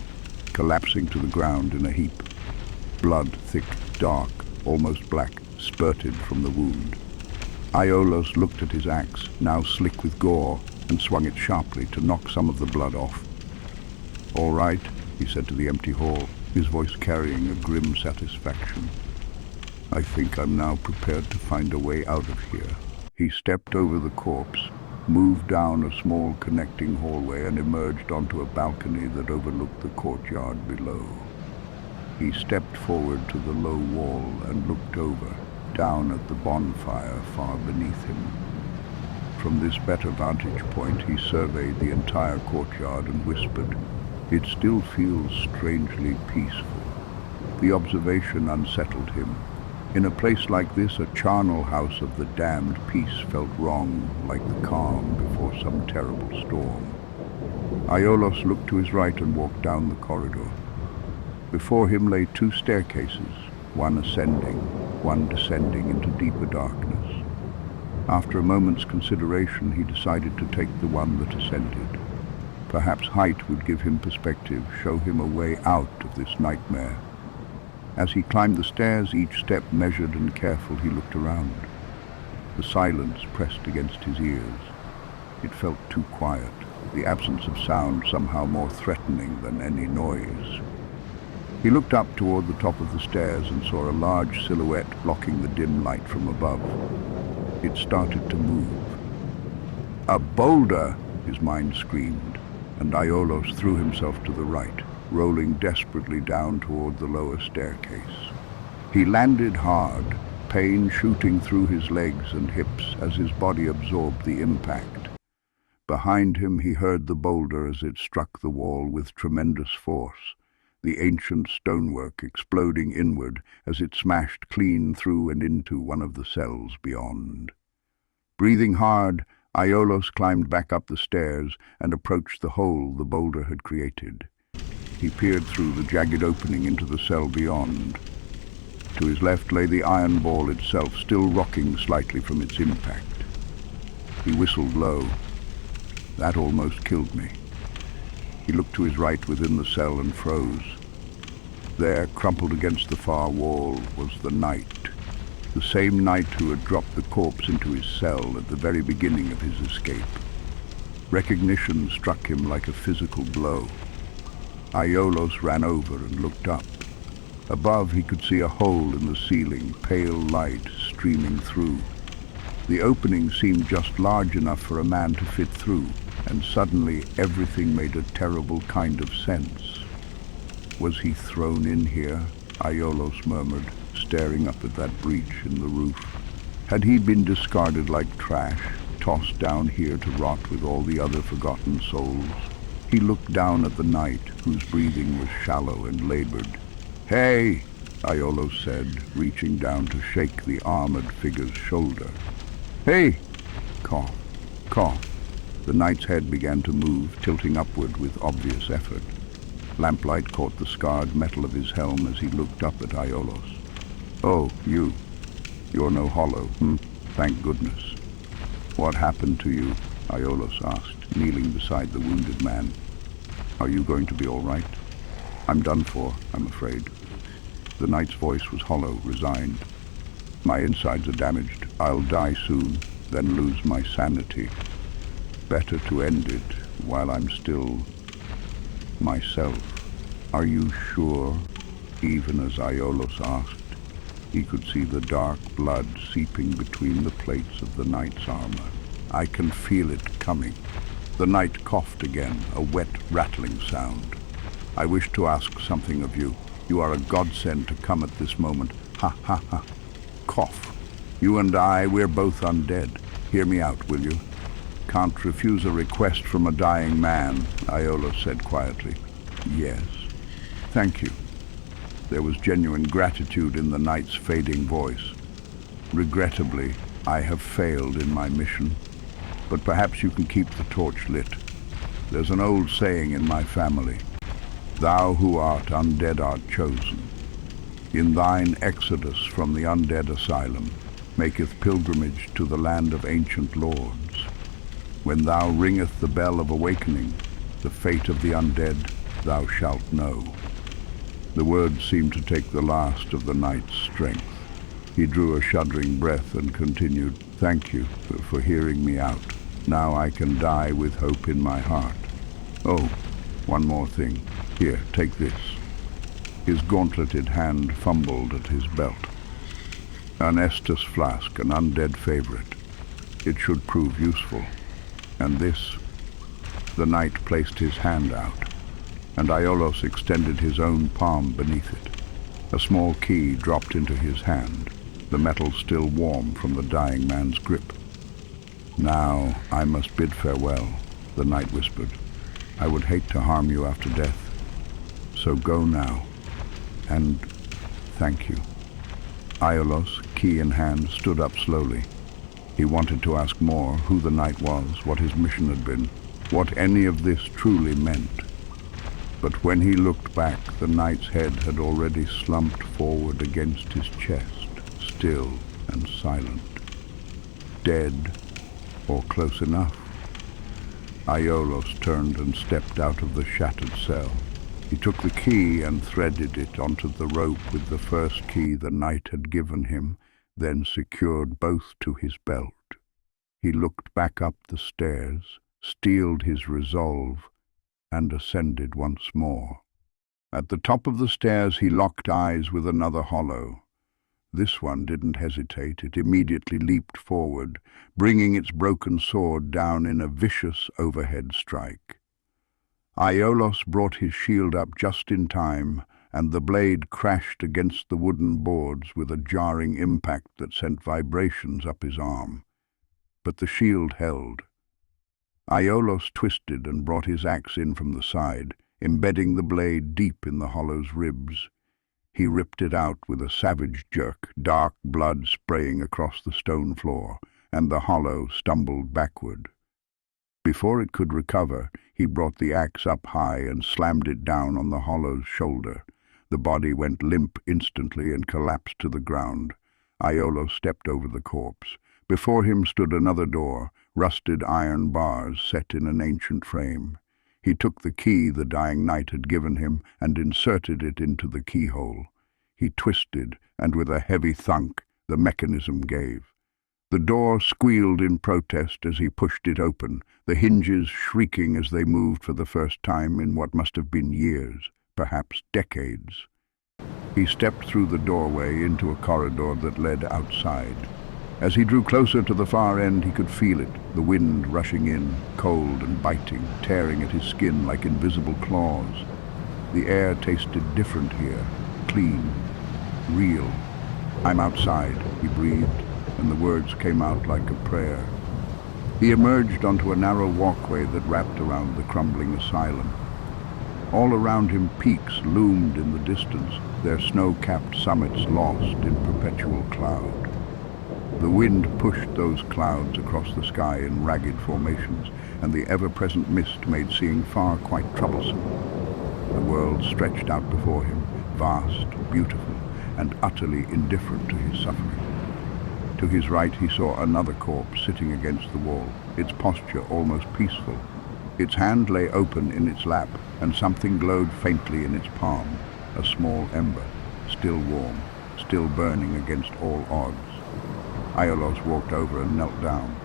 collapsing to the ground in a heap. Blood, thick, dark, almost black, spurted from the wound. Aiolos looked at his axe, now slick with gore, and swung it sharply to knock some of the blood off. "All right," he said to the empty hall, his voice carrying a grim satisfaction. "I think I'm now prepared to find a way out of here." He stepped over the corpse, moved down a small connecting hallway, and emerged onto a balcony that overlooked the courtyard below. He stepped forward to the low wall and looked over, down at the bonfire far beneath him. From this better vantage point, he surveyed the entire courtyard and whispered, "It still feels strangely peaceful." The observation unsettled him. In a place like this, a charnel house of the damned, peace felt wrong, like the calm before some terrible storm. Aiolos looked to his right and walked down the corridor. Before him lay two staircases, one ascending, one descending into deeper darkness. After a moment's consideration, he decided to take the one that ascended. Perhaps height would give him perspective, show him a way out of this nightmare. As he climbed the stairs, each step measured and careful, he looked around. The silence pressed against his ears. It felt too quiet, the absence of sound somehow more threatening than any noise. He looked up toward the top of the stairs and saw a large silhouette blocking the dim light from above. It started to move. "A boulder!" his mind screamed, and Aiolos threw himself to the right, rolling desperately down toward the lower staircase. He landed hard, pain shooting through his legs and hips as his body absorbed the impact. Behind him he heard the boulder as it struck the wall with tremendous force, the ancient stonework exploding inward as it smashed clean through and into one of the cells beyond. Breathing hard, Aiolos climbed back up the stairs and approached the hole the boulder had created. He peered through the jagged opening into the cell beyond. To his left lay the iron ball itself, still rocking slightly from its impact. He whistled low. That almost killed me. He looked to his right within the cell and froze. There, crumpled against the far wall, was the knight. The same knight who had dropped the corpse into his cell at the very beginning of his escape. Recognition struck him like a physical blow. Aiolos ran over and looked up. Above, he could see a hole in the ceiling, pale light streaming through. The opening seemed just large enough for a man to fit through, and suddenly everything made a terrible kind of sense. Was he thrown in here? Aiolos murmured, staring up at that breach in the roof. Had he been discarded like trash, tossed down here to rot with all the other forgotten souls? He looked down at the knight, whose breathing was shallow and labored. "Hey!" Aiolos said, reaching down to shake the armored figure's shoulder. "Hey!" Cough, cough. The knight's head began to move, tilting upward with obvious effort. Lamplight caught the scarred metal of his helm as he looked up at Aiolos. "Oh, you. You're no hollow, Thank goodness." "What happened to you?" Aiolos asked, kneeling beside the wounded man. "Are you going to be all right?" "I'm done for, I'm afraid." The knight's voice was hollow, resigned. "My insides are damaged. I'll die soon, then lose my sanity. Better to end it while I'm still myself." "Are you sure?" Even as Aiolos asked, he could see the dark blood seeping between the plates of the knight's armor. "I can feel it coming." The knight coughed again, a wet, rattling sound. "I wish to ask something of you. You are a godsend to come at this moment. Ha, ha, ha. Cough. You and I, we're both undead. Hear me out, will you?" "Can't refuse a request from a dying man," Aiolos said quietly. "Yes. Thank you." There was genuine gratitude in the knight's fading voice. "Regrettably, I have failed in my mission, but perhaps you can keep the torch lit. There's an old saying in my family, 'Thou who art undead art chosen.' In thine exodus from the Undead Asylum maketh pilgrimage to the land of ancient lords. When thou ringeth the bell of awakening, the fate of the undead thou shalt know." The words seemed to take the last of the knight's strength. He drew a shuddering breath and continued, "Thank you for hearing me out. Now I can die with hope in my heart. Oh, one more thing. Here, take this." His gauntleted hand fumbled at his belt. An Estus flask, an undead favorite. It should prove useful. And this? The knight placed his hand out, and Aiolos extended his own palm beneath it. A small key dropped into his hand, the metal still warm from the dying man's grip. "Now I must bid farewell," the knight whispered. "I would hate to harm you after death. So go now, and thank you." Aiolos, key in hand, stood up slowly. He wanted to ask more, who the knight was, what his mission had been, what any of this truly meant. But when he looked back, the knight's head had already slumped forward against his chest, still and silent. Dead, or close enough. Aiolos turned and stepped out of the shattered cell. He took the key and threaded it onto the rope with the first key the knight had given him, then secured both to his belt. He looked back up the stairs, steeled his resolve, and ascended once more. At the top of the stairs he locked eyes with another hollow. This one didn't hesitate. It immediately leaped forward, bringing its broken sword down in a vicious overhead strike. Aiolos brought his shield up just in time, and the blade crashed against the wooden boards with a jarring impact that sent vibrations up his arm. But the shield held. Aiolos twisted and brought his axe in from the side, embedding the blade deep in the hollow's ribs. He ripped it out with a savage jerk, dark blood spraying across the stone floor, and the hollow stumbled backward. Before it could recover, he brought the axe up high and slammed it down on the hollow's shoulder. The body went limp instantly and collapsed to the ground. Aiolos stepped over the corpse. Before him stood another door, rusted iron bars set in an ancient frame. He took the key the dying knight had given him and inserted it into the keyhole. He twisted, and with a heavy thunk, the mechanism gave. The door squealed in protest as he pushed it open, the hinges shrieking as they moved for the first time in what must have been years, perhaps decades. He stepped through the doorway into a corridor that led outside. As he drew closer to the far end, he could feel it, the wind rushing in, cold and biting, tearing at his skin like invisible claws. The air tasted different here, clean, real. "I'm outside," he breathed, and the words came out like a prayer. He emerged onto a narrow walkway that wrapped around the crumbling asylum. All around him peaks loomed in the distance, their snow-capped summits lost in perpetual cloud. The wind pushed those clouds across the sky in ragged formations, and the ever-present mist made seeing far quite troublesome. The world stretched out before him, vast, beautiful, and utterly indifferent to his suffering. To his right he saw another corpse sitting against the wall, its posture almost peaceful. Its hand lay open in its lap, and something glowed faintly in its palm, a small ember, still warm, still burning against all odds. Aiolos walked over and knelt down.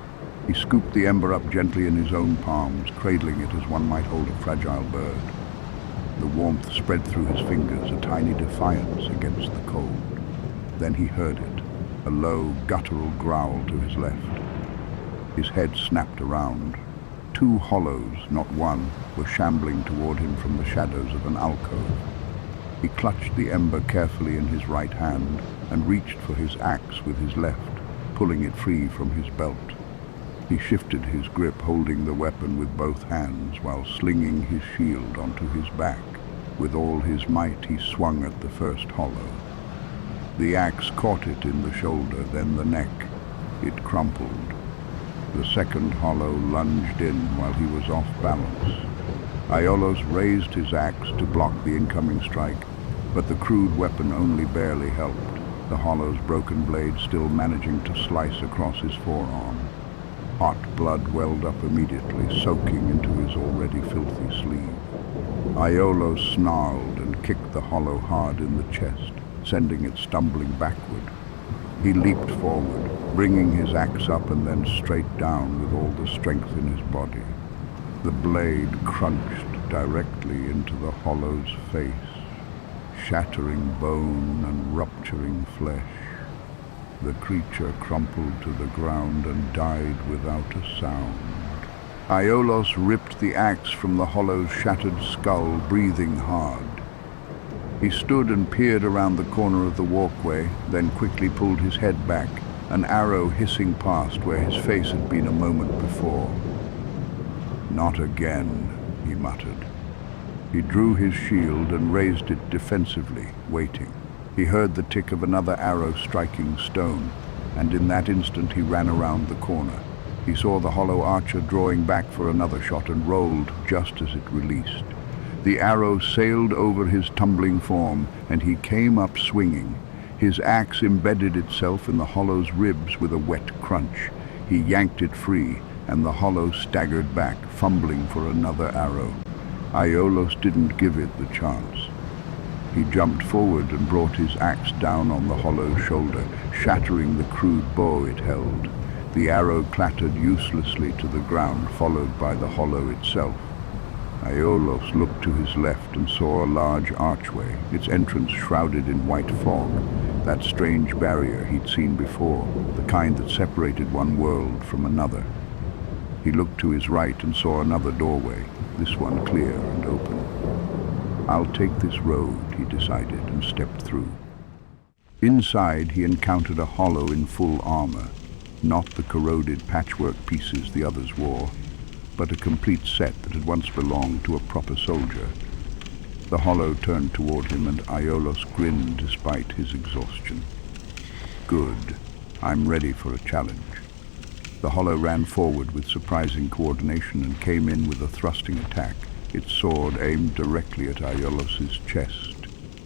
He scooped the ember up gently in his own palms, cradling it as one might hold a fragile bird. The warmth spread through his fingers, a tiny defiance against the cold. Then he heard it, a low, guttural growl to his left. His head snapped around. Two hollows, not one, were shambling toward him from the shadows of an alcove. He clutched the ember carefully in his right hand and reached for his axe with his left, pulling it free from his belt. He shifted his grip, holding the weapon with both hands while slinging his shield onto his back. With all his might he swung at the first hollow. The axe caught it in the shoulder, then the neck. It crumpled. The second hollow lunged in while he was off balance. Aiolos raised his axe to block the incoming strike, but the crude weapon only barely helped, the hollow's broken blade still managing to slice across his forearm. Hot blood welled up immediately, soaking into his already filthy sleeve. Aiolos snarled and kicked the hollow hard in the chest, sending it stumbling backward. He leaped forward, bringing his axe up and then straight down with all the strength in his body. The blade crunched directly into the hollow's face, shattering bone and rupturing flesh. The creature crumpled to the ground and died without a sound. Aiolos ripped the axe from the hollow's shattered skull, breathing hard. He stood and peered around the corner of the walkway, then quickly pulled his head back, an arrow hissing past where his face had been a moment before. "Not again," he muttered. He drew his shield and raised it defensively, waiting. He heard the tick of another arrow striking stone, and in that instant he ran around the corner. He saw the hollow archer drawing back for another shot and rolled just as it released. The arrow sailed over his tumbling form, and he came up swinging. His axe embedded itself in the hollow's ribs with a wet crunch. He yanked it free, and the hollow staggered back, fumbling for another arrow. Aiolos didn't give it the chance. He jumped forward and brought his axe down on the hollow's shoulder, shattering the crude bow it held. The arrow clattered uselessly to the ground, followed by the hollow itself. Aiolos looked to his left and saw a large archway, its entrance shrouded in white fog, that strange barrier he'd seen before, the kind that separated one world from another. He looked to his right and saw another doorway, this one clear and open. "I'll take this road," he decided, and stepped through. Inside, he encountered a hollow in full armor, not the corroded patchwork pieces the others wore, but a complete set that had once belonged to a proper soldier. The hollow turned toward him, and Aiolos grinned despite his exhaustion. "Good. I'm ready for a challenge." The hollow ran forward with surprising coordination and came in with a thrusting attack, its sword aimed directly at Aiolos's chest.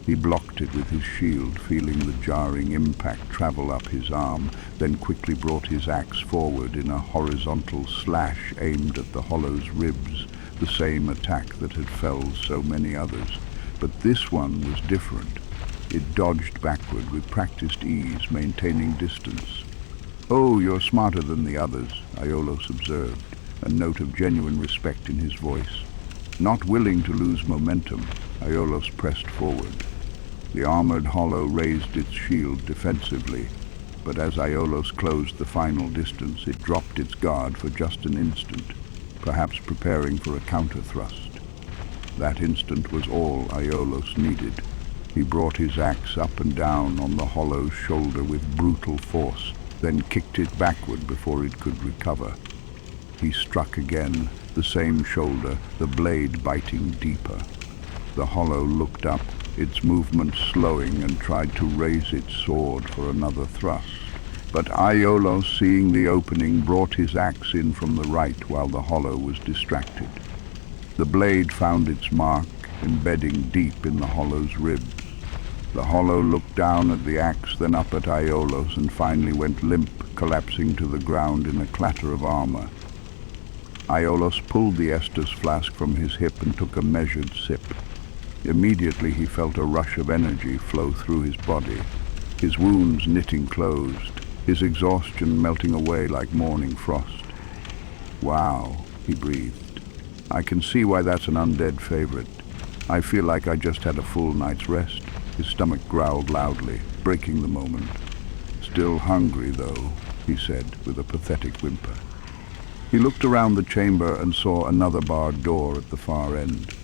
He blocked it with his shield, feeling the jarring impact travel up his arm, then quickly brought his axe forward in a horizontal slash aimed at the hollow's ribs, the same attack that had felled so many others. But this one was different. It dodged backward with practiced ease, maintaining distance. "Oh, you're smarter than the others," Aiolos observed, a note of genuine respect in his voice. Not willing to lose momentum, Aiolos pressed forward. The armored hollow raised its shield defensively, but as Aiolos closed the final distance, it dropped its guard for just an instant, perhaps preparing for a counter-thrust. That instant was all Aiolos needed. He brought his axe up and down on the hollow's shoulder with brutal force, then kicked it backward before it could recover. He struck again, the same shoulder, the blade biting deeper. The hollow looked up, its movement slowing, and tried to raise its sword for another thrust. But Aiolos, seeing the opening, brought his axe in from the right while the hollow was distracted. The blade found its mark, embedding deep in the hollow's ribs. The hollow looked down at the axe, then up at Aiolos, and finally went limp, collapsing to the ground in a clatter of armor. Aiolos pulled the Estus flask from his hip and took a measured sip. Immediately he felt a rush of energy flow through his body, his wounds knitting closed, his exhaustion melting away like morning frost. "Wow," he breathed. "I can see why that's an undead favorite. I feel like I just had a full night's rest." His stomach growled loudly, breaking the moment. "Still hungry, though," he said with a pathetic whimper. He looked around the chamber and saw another barred door at the far end.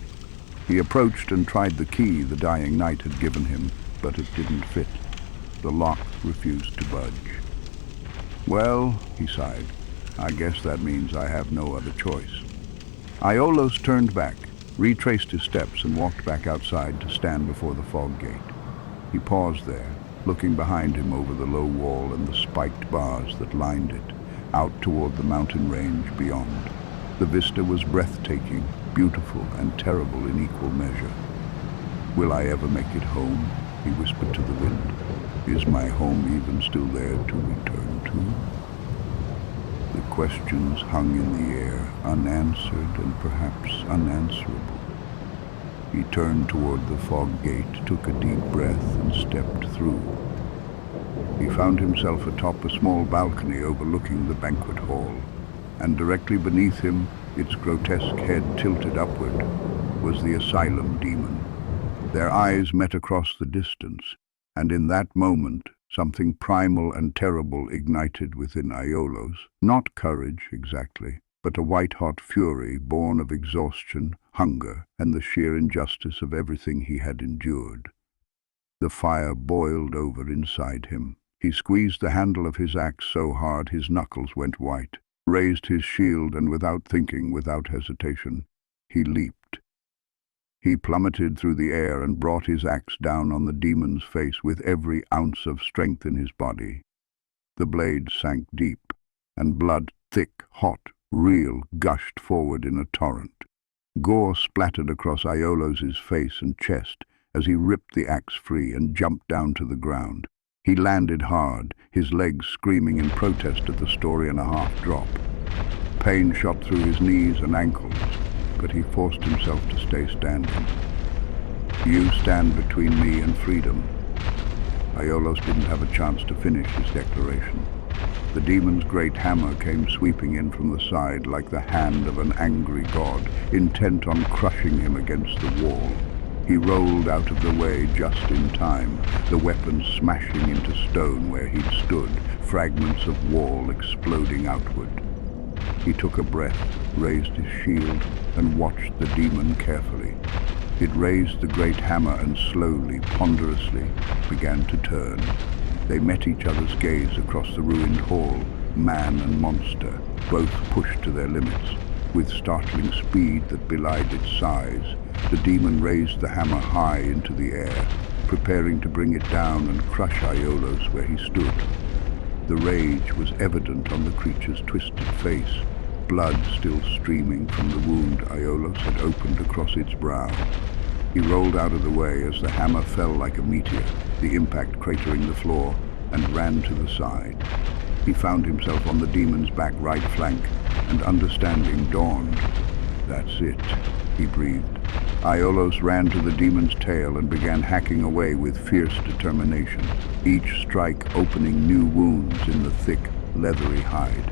He approached and tried the key the dying knight had given him, but it didn't fit. The lock refused to budge. "Well," he sighed, "I guess that means I have no other choice." Aiolos turned back, retraced his steps, and walked back outside to stand before the fog gate. He paused there, looking behind him over the low wall and the spiked bars that lined it, out toward the mountain range beyond. The vista was breathtaking, beautiful, and terrible in equal measure. "Will I ever make it home?" he whispered to the wind. "Is my home even still there to return to?" The questions hung in the air, unanswered and perhaps unanswerable. He turned toward the fog gate, took a deep breath, and stepped through. He found himself atop a small balcony overlooking the banquet hall, and directly beneath him, its grotesque head tilted upward, was the Asylum Demon. Their eyes met across the distance, and in that moment, something primal and terrible ignited within Aiolos. Not courage, exactly, but a white-hot fury born of exhaustion, hunger, and the sheer injustice of everything he had endured. The fire boiled over inside him. He squeezed the handle of his axe so hard his knuckles went white, raised his shield, and without thinking, without hesitation, he leaped. He plummeted through the air and brought his axe down on the demon's face with every ounce of strength in his body. The blade sank deep, and blood, thick, hot, real, gushed forward in a torrent. Gore splattered across Aiolos' face and chest as he ripped the axe free and jumped down to the ground. He landed hard, his legs screaming in protest at the story-and-a-half drop. Pain shot through his knees and ankles, but he forced himself to stay standing. "You stand between me and freedom." Aiolos didn't have a chance to finish his declaration. The demon's great hammer came sweeping in from the side like the hand of an angry god, intent on crushing him against the wall. He rolled out of the way just in time, the weapon smashing into stone where he'd stood, fragments of wall exploding outward. He took a breath, raised his shield, and watched the demon carefully. It raised the great hammer and slowly, ponderously, began to turn. They met each other's gaze across the ruined hall, man and monster, both pushed to their limits. With startling speed that belied its size, the demon raised the hammer high into the air, preparing to bring it down and crush Aiolos where he stood. The rage was evident on the creature's twisted face, blood still streaming from the wound Aiolos had opened across its brow. He rolled out of the way as the hammer fell like a meteor, the impact cratering the floor, and ran to the side. He found himself on the demon's back right flank, and understanding dawned. "That's it," he breathed. Aiolos ran to the demon's tail and began hacking away with fierce determination, each strike opening new wounds in the thick, leathery hide.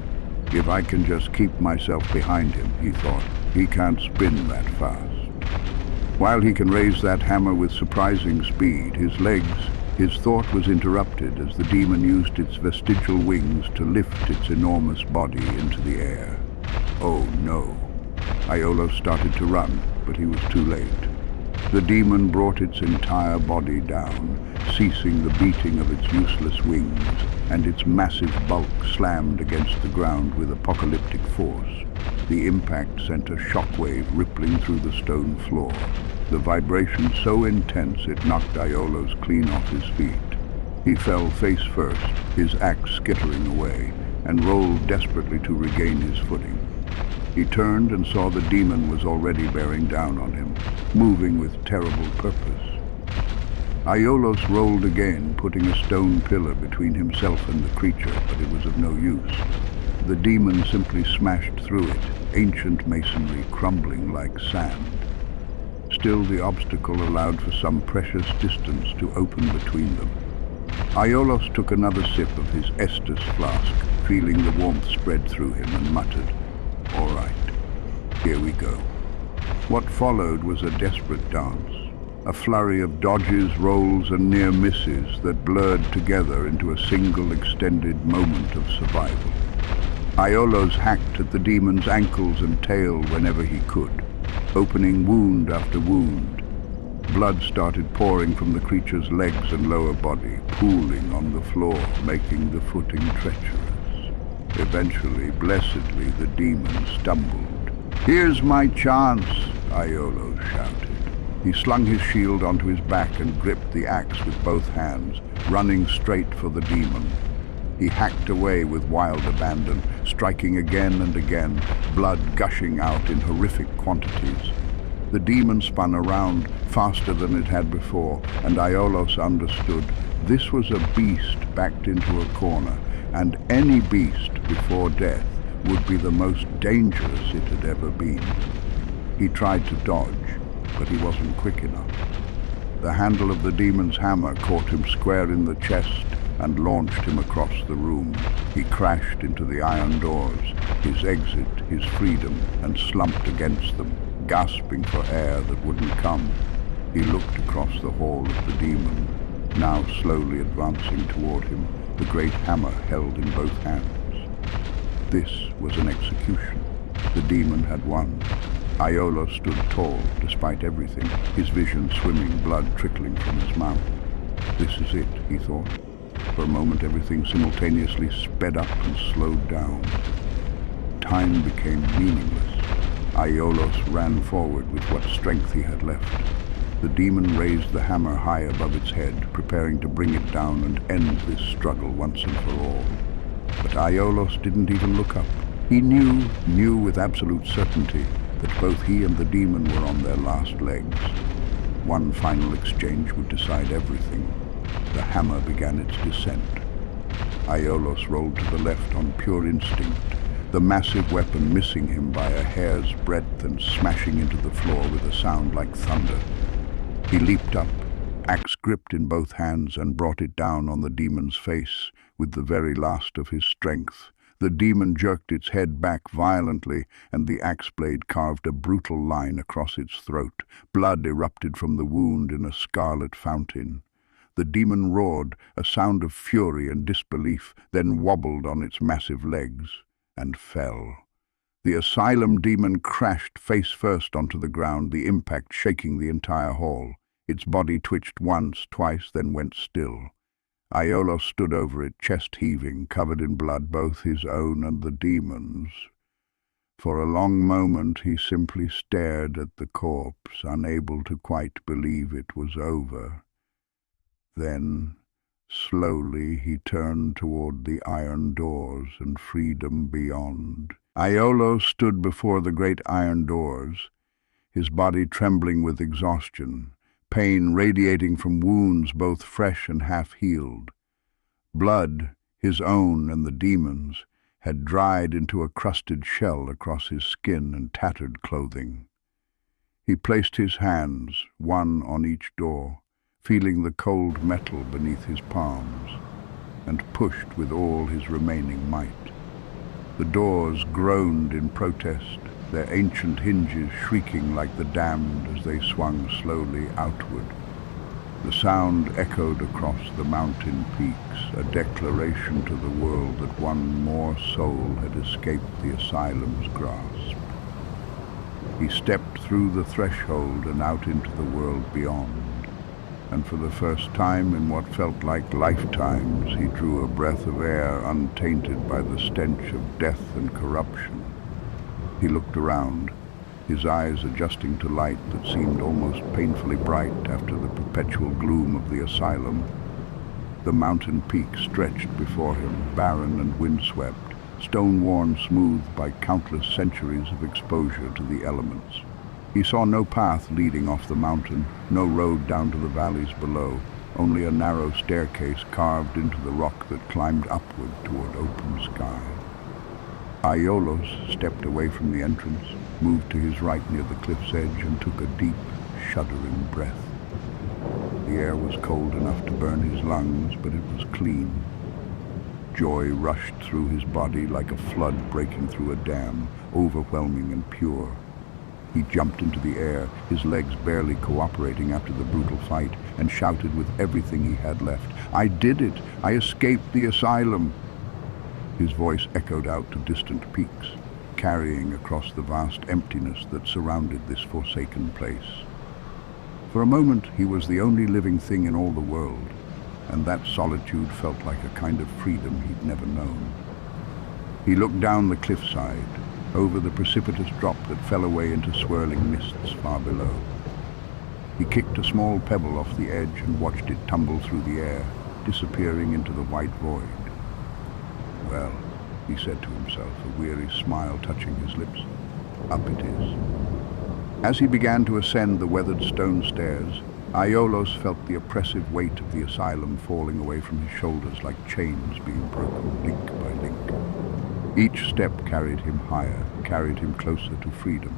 "If I can just keep myself behind him," he thought, "he can't spin that fast." While he can raise that hammer with surprising speed, his thought was interrupted as the demon used its vestigial wings to lift its enormous body into the air. Oh no! Aiolos started to run, but he was too late. The demon brought its entire body down, ceasing the beating of its useless wings, and its massive bulk slammed against the ground with apocalyptic force. The impact sent a shockwave rippling through the stone floor, the vibration so intense it knocked Aiolos clean off his feet. He fell face first, his axe skittering away, and rolled desperately to regain his footing. He turned and saw the demon was already bearing down on him, moving with terrible purpose. Aiolos rolled again, putting a stone pillar between himself and the creature, but it was of no use. The demon simply smashed through it, ancient masonry crumbling like sand. Still, the obstacle allowed for some precious distance to open between them. Aiolos took another sip of his Estus flask, feeling the warmth spread through him, and muttered, "All right, here we go." What followed was a desperate dance, a flurry of dodges, rolls, and near misses that blurred together into a single extended moment of survival. Aiolos hacked at the demon's ankles and tail whenever he could, opening wound after wound. Blood started pouring from the creature's legs and lower body, pooling on the floor, making the footing treacherous. Eventually, blessedly, the demon stumbled. "Here's my chance," Aiolos shouted. He slung his shield onto his back and gripped the axe with both hands, running straight for the demon. He hacked away with wild abandon, striking again and again, blood gushing out in horrific quantities. The demon spun around faster than it had before, and Aiolos understood this was a beast backed into a corner, and any beast before death would be the most dangerous it had ever been. He tried to dodge, but he wasn't quick enough. The handle of the demon's hammer caught him square in the chest, and launched him across the room. He crashed into the iron doors, his exit, his freedom, and slumped against them, gasping for air that wouldn't come. He looked across the hall at the demon, now slowly advancing toward him, the great hammer held in both hands. This was an execution. The demon had won. Iolo stood tall, despite everything, his vision swimming, blood trickling from his mouth. This is it, he thought. For a moment, everything simultaneously sped up and slowed down. Time became meaningless. Aiolos ran forward with what strength he had left. The demon raised the hammer high above its head, preparing to bring it down and end this struggle once and for all. But Aiolos didn't even look up. He knew with absolute certainty that both he and the demon were on their last legs. One final exchange would decide everything. The hammer began its descent. Aiolos rolled to the left on pure instinct, the massive weapon missing him by a hair's breadth and smashing into the floor with a sound like thunder. He leaped up, axe gripped in both hands, and brought it down on the demon's face with the very last of his strength. The demon jerked its head back violently, and the axe blade carved a brutal line across its throat. Blood erupted from the wound in a scarlet fountain. The demon roared, a sound of fury and disbelief, then wobbled on its massive legs and fell. The Asylum Demon crashed face first onto the ground, the impact shaking the entire hall. Its body twitched once, twice, then went still. Aiolos stood over it, chest heaving, covered in blood, both his own and the demon's. For a long moment he simply stared at the corpse, unable to quite believe it was over. Then, slowly, he turned toward the iron doors and freedom beyond. Aiolos stood before the great iron doors, his body trembling with exhaustion, pain radiating from wounds both fresh and half-healed. Blood, his own and the demon's, had dried into a crusted shell across his skin and tattered clothing. He placed his hands, one on each door, feeling the cold metal beneath his palms, and pushed with all his remaining might. The doors groaned in protest, their ancient hinges shrieking like the damned as they swung slowly outward. The sound echoed across the mountain peaks, a declaration to the world that one more soul had escaped the asylum's grasp. He stepped through the threshold and out into the world beyond, and for the first time in what felt like lifetimes, he drew a breath of air untainted by the stench of death and corruption. He looked around, his eyes adjusting to light that seemed almost painfully bright after the perpetual gloom of the asylum. The mountain peak stretched before him, barren and windswept, stone-worn smooth by countless centuries of exposure to the elements. He saw no path leading off the mountain, no road down to the valleys below, only a narrow staircase carved into the rock that climbed upward toward open sky. Aiolos stepped away from the entrance, moved to his right near the cliff's edge, and took a deep, shuddering breath. The air was cold enough to burn his lungs, but it was clean. Joy rushed through his body like a flood breaking through a dam, overwhelming and pure. He jumped into the air, his legs barely cooperating after the brutal fight, and shouted with everything he had left, "I did it! I escaped the asylum!" His voice echoed out to distant peaks, carrying across the vast emptiness that surrounded this forsaken place. For a moment he was the only living thing in all the world, and that solitude felt like a kind of freedom he'd never known. He looked down the cliffside, over the precipitous drop that fell away into swirling mists far below. He kicked a small pebble off the edge and watched it tumble through the air, disappearing into the white void. "Well," he said to himself, a weary smile touching his lips, "up it is." As he began to ascend the weathered stone stairs, Aiolos felt the oppressive weight of the asylum falling away from his shoulders like chains being broken link by link. Each step carried him higher, carried him closer to freedom,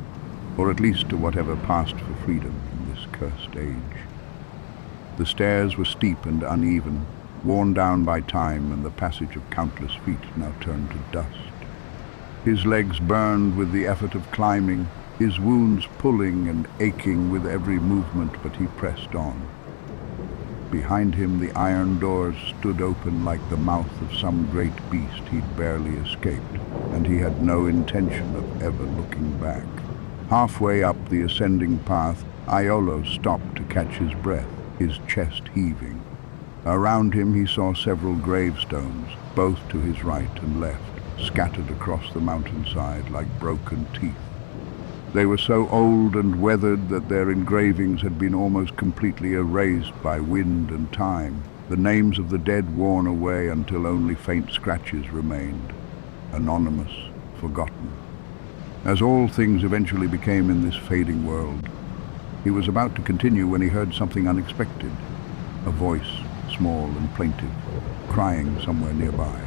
or at least to whatever passed for freedom in this cursed age. The stairs were steep and uneven, worn down by time and the passage of countless feet now turned to dust. His legs burned with the effort of climbing, his wounds pulling and aching with every movement, but he pressed on. Behind him the iron doors stood open like the mouth of some great beast he'd barely escaped, and he had no intention of ever looking back. Halfway up the ascending path, Iolo stopped to catch his breath, his chest heaving. Around him he saw several gravestones, both to his right and left, scattered across the mountainside like broken teeth. They were so old and weathered that their engravings had been almost completely erased by wind and time, the names of the dead worn away until only faint scratches remained, anonymous, forgotten. As all things eventually became in this fading world, he was about to continue when he heard something unexpected, a voice, small and plaintive, crying somewhere nearby.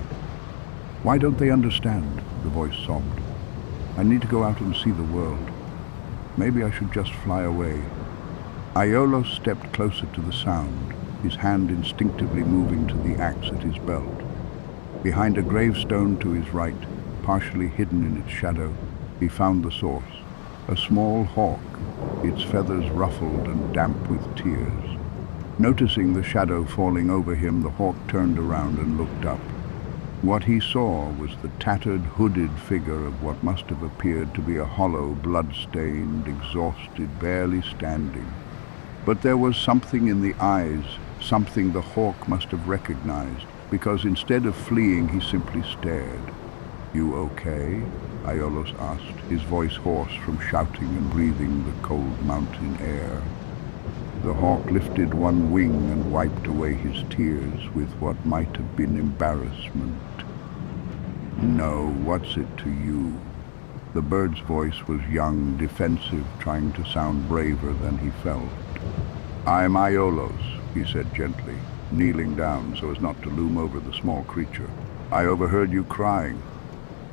"Why don't they understand?" the voice sobbed. "I need to go out and see the world. Maybe I should just fly away." Iolo stepped closer to the sound, his hand instinctively moving to the axe at his belt. Behind a gravestone to his right, partially hidden in its shadow, he found the source, a small hawk, its feathers ruffled and damp with tears. Noticing the shadow falling over him, the hawk turned around and looked up. What he saw was the tattered, hooded figure of what must have appeared to be a hollow, blood-stained, exhausted, barely standing. But there was something in the eyes, something the hawk must have recognized, because instead of fleeing, he simply stared. "You okay?" Iolos asked, his voice hoarse from shouting and breathing the cold mountain air. The hawk lifted one wing and wiped away his tears with what might have been embarrassment. "No, what's it to you?" The bird's voice was young, defensive, trying to sound braver than he felt. "I'm Iolos," he said gently, kneeling down so as not to loom over the small creature. "I overheard you crying."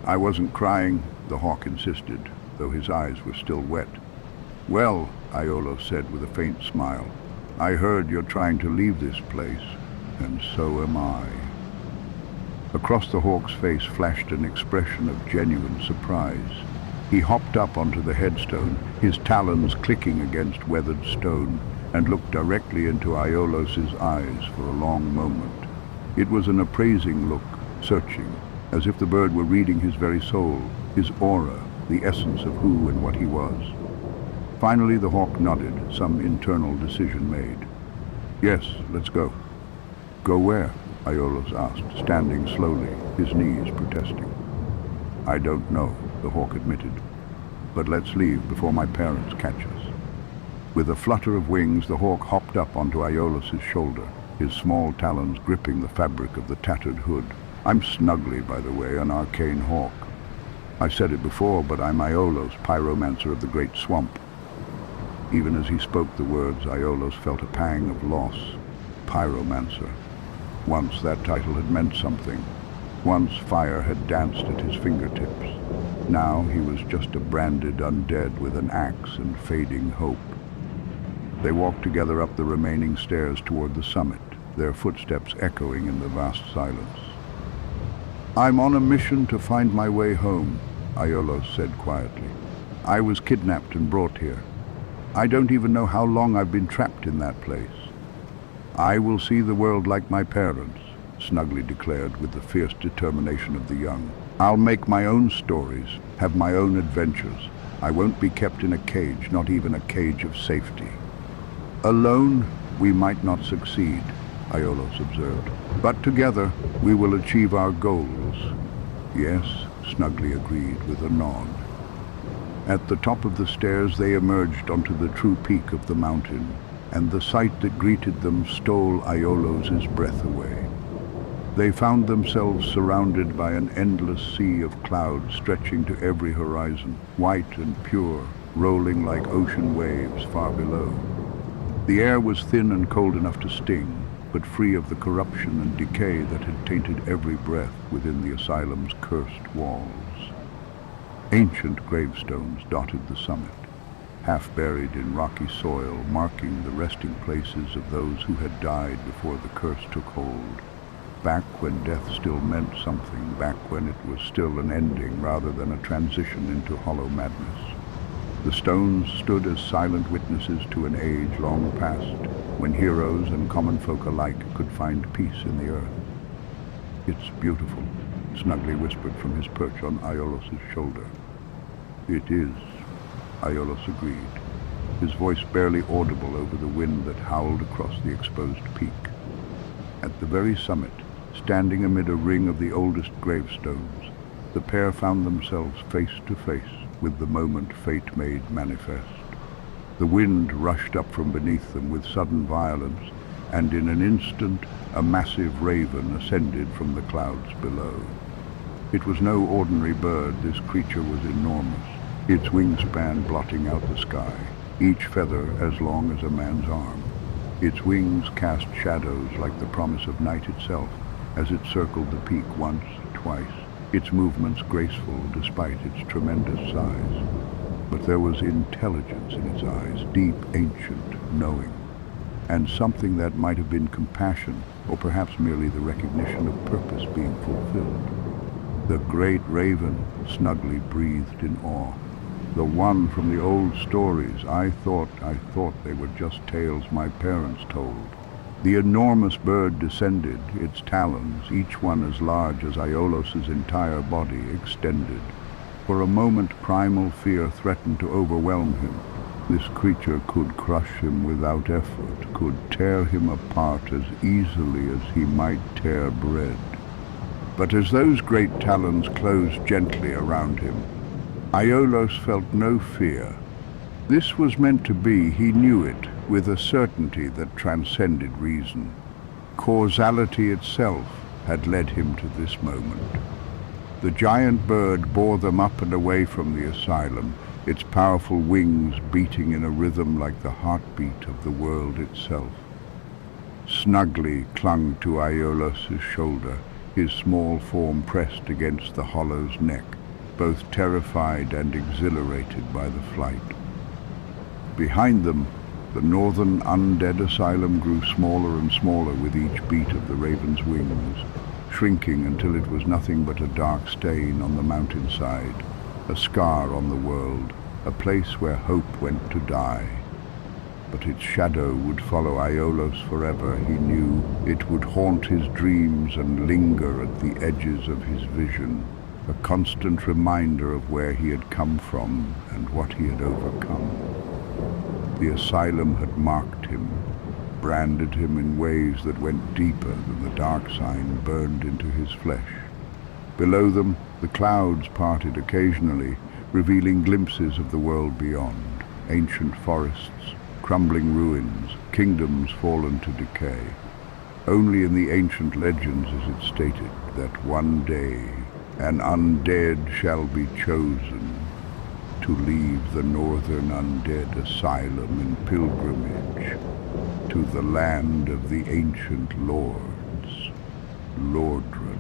"I wasn't crying," the hawk insisted, though his eyes were still wet. "Well," Iolo said with a faint smile, "I heard you're trying to leave this place, and so am I." Across the hawk's face flashed an expression of genuine surprise. He hopped up onto the headstone, his talons clicking against weathered stone, and looked directly into Iolos's eyes for a long moment. It was an appraising look, searching, as if the bird were reading his very soul, his aura, the essence of who and what he was. Finally, the hawk nodded, some internal decision made. "Yes, let's go." "Go where?" Iolos asked, standing slowly, his knees protesting. "I don't know," the hawk admitted. "But let's leave before my parents catch us." With a flutter of wings, the hawk hopped up onto Iolos's shoulder, his small talons gripping the fabric of the tattered hood. "I'm Snuggly, by the way, an arcane hawk. I said it before, but I'm Iolos, pyromancer of the Great Swamp." Even as he spoke the words, Iolos felt a pang of loss. Pyromancer. Once that title had meant something. Once fire had danced at his fingertips. Now he was just a branded undead with an axe and fading hope. They walked together up the remaining stairs toward the summit, their footsteps echoing in the vast silence. "I'm on a mission to find my way home," Iolos said quietly. "I was kidnapped and brought here. I don't even know how long I've been trapped in that place." "I will see the world like my parents," Snuggly declared with the fierce determination of the young. "I'll make my own stories, have my own adventures. I won't be kept in a cage, not even a cage of safety." "Alone, we might not succeed," Iolos observed. "But together, we will achieve our goals." "Yes," Snuggly agreed with a nod. At the top of the stairs, they emerged onto the true peak of the mountain, and the sight that greeted them stole Iolos's breath away. They found themselves surrounded by an endless sea of clouds stretching to every horizon, white and pure, rolling like ocean waves far below. The air was thin and cold enough to sting, but free of the corruption and decay that had tainted every breath within the asylum's cursed walls. Ancient gravestones dotted the summit, half buried in rocky soil, marking the resting places of those who had died before the curse took hold. Back when death still meant something, back when it was still an ending rather than a transition into hollow madness. The stones stood as silent witnesses to an age long past, when heroes and common folk alike could find peace in the earth. "It's beautiful," Snugly whispered from his perch on Iolos's shoulder. "It is," Iolos agreed, his voice barely audible over the wind that howled across the exposed peak. At the very summit, standing amid a ring of the oldest gravestones, the pair found themselves face to face with the moment fate made manifest. The wind rushed up from beneath them with sudden violence, and in an instant a massive raven ascended from the clouds below. It was no ordinary bird. This creature was enormous, its wingspan blotting out the sky, each feather as long as a man's arm. Its wings cast shadows like the promise of night itself as it circled the peak once, twice, its movements graceful despite its tremendous size. But there was intelligence in its eyes, deep, ancient, knowing, and something that might have been compassion, or perhaps merely the recognition of purpose being fulfilled. The great raven, Snugly breathed in awe. The one from the old stories. I thought they were just tales my parents told. The enormous bird descended, its talons, each one as large as Iolos's entire body, extended. For a moment primal fear threatened to overwhelm him. This creature could crush him without effort, could tear him apart as easily as he might tear bread. But as those great talons closed gently around him, Iolos felt no fear. This was meant to be, he knew it, with a certainty that transcended reason. Causality itself had led him to this moment. The giant bird bore them up and away from the asylum, its powerful wings beating in a rhythm like the heartbeat of the world itself. Snugly clung to Iolos's shoulder, his small form pressed against the hollow's neck, both terrified and exhilarated by the flight. Behind them, the northern Undead Asylum grew smaller and smaller with each beat of the raven's wings, shrinking until it was nothing but a dark stain on the mountainside, a scar on the world, a place where hope went to die. But its shadow would follow Iolos forever. He knew it would haunt his dreams and linger at the edges of his vision, a constant reminder of where he had come from and what he had overcome. The asylum had marked him, branded him in ways that went deeper than the Darksign burned into his flesh. Below them, the clouds parted occasionally, revealing glimpses of the world beyond, ancient forests, crumbling ruins, kingdoms fallen to decay. Only in the ancient legends is it stated that one day an undead shall be chosen to leave the northern Undead Asylum in pilgrimage to the land of the ancient lords, Lordran.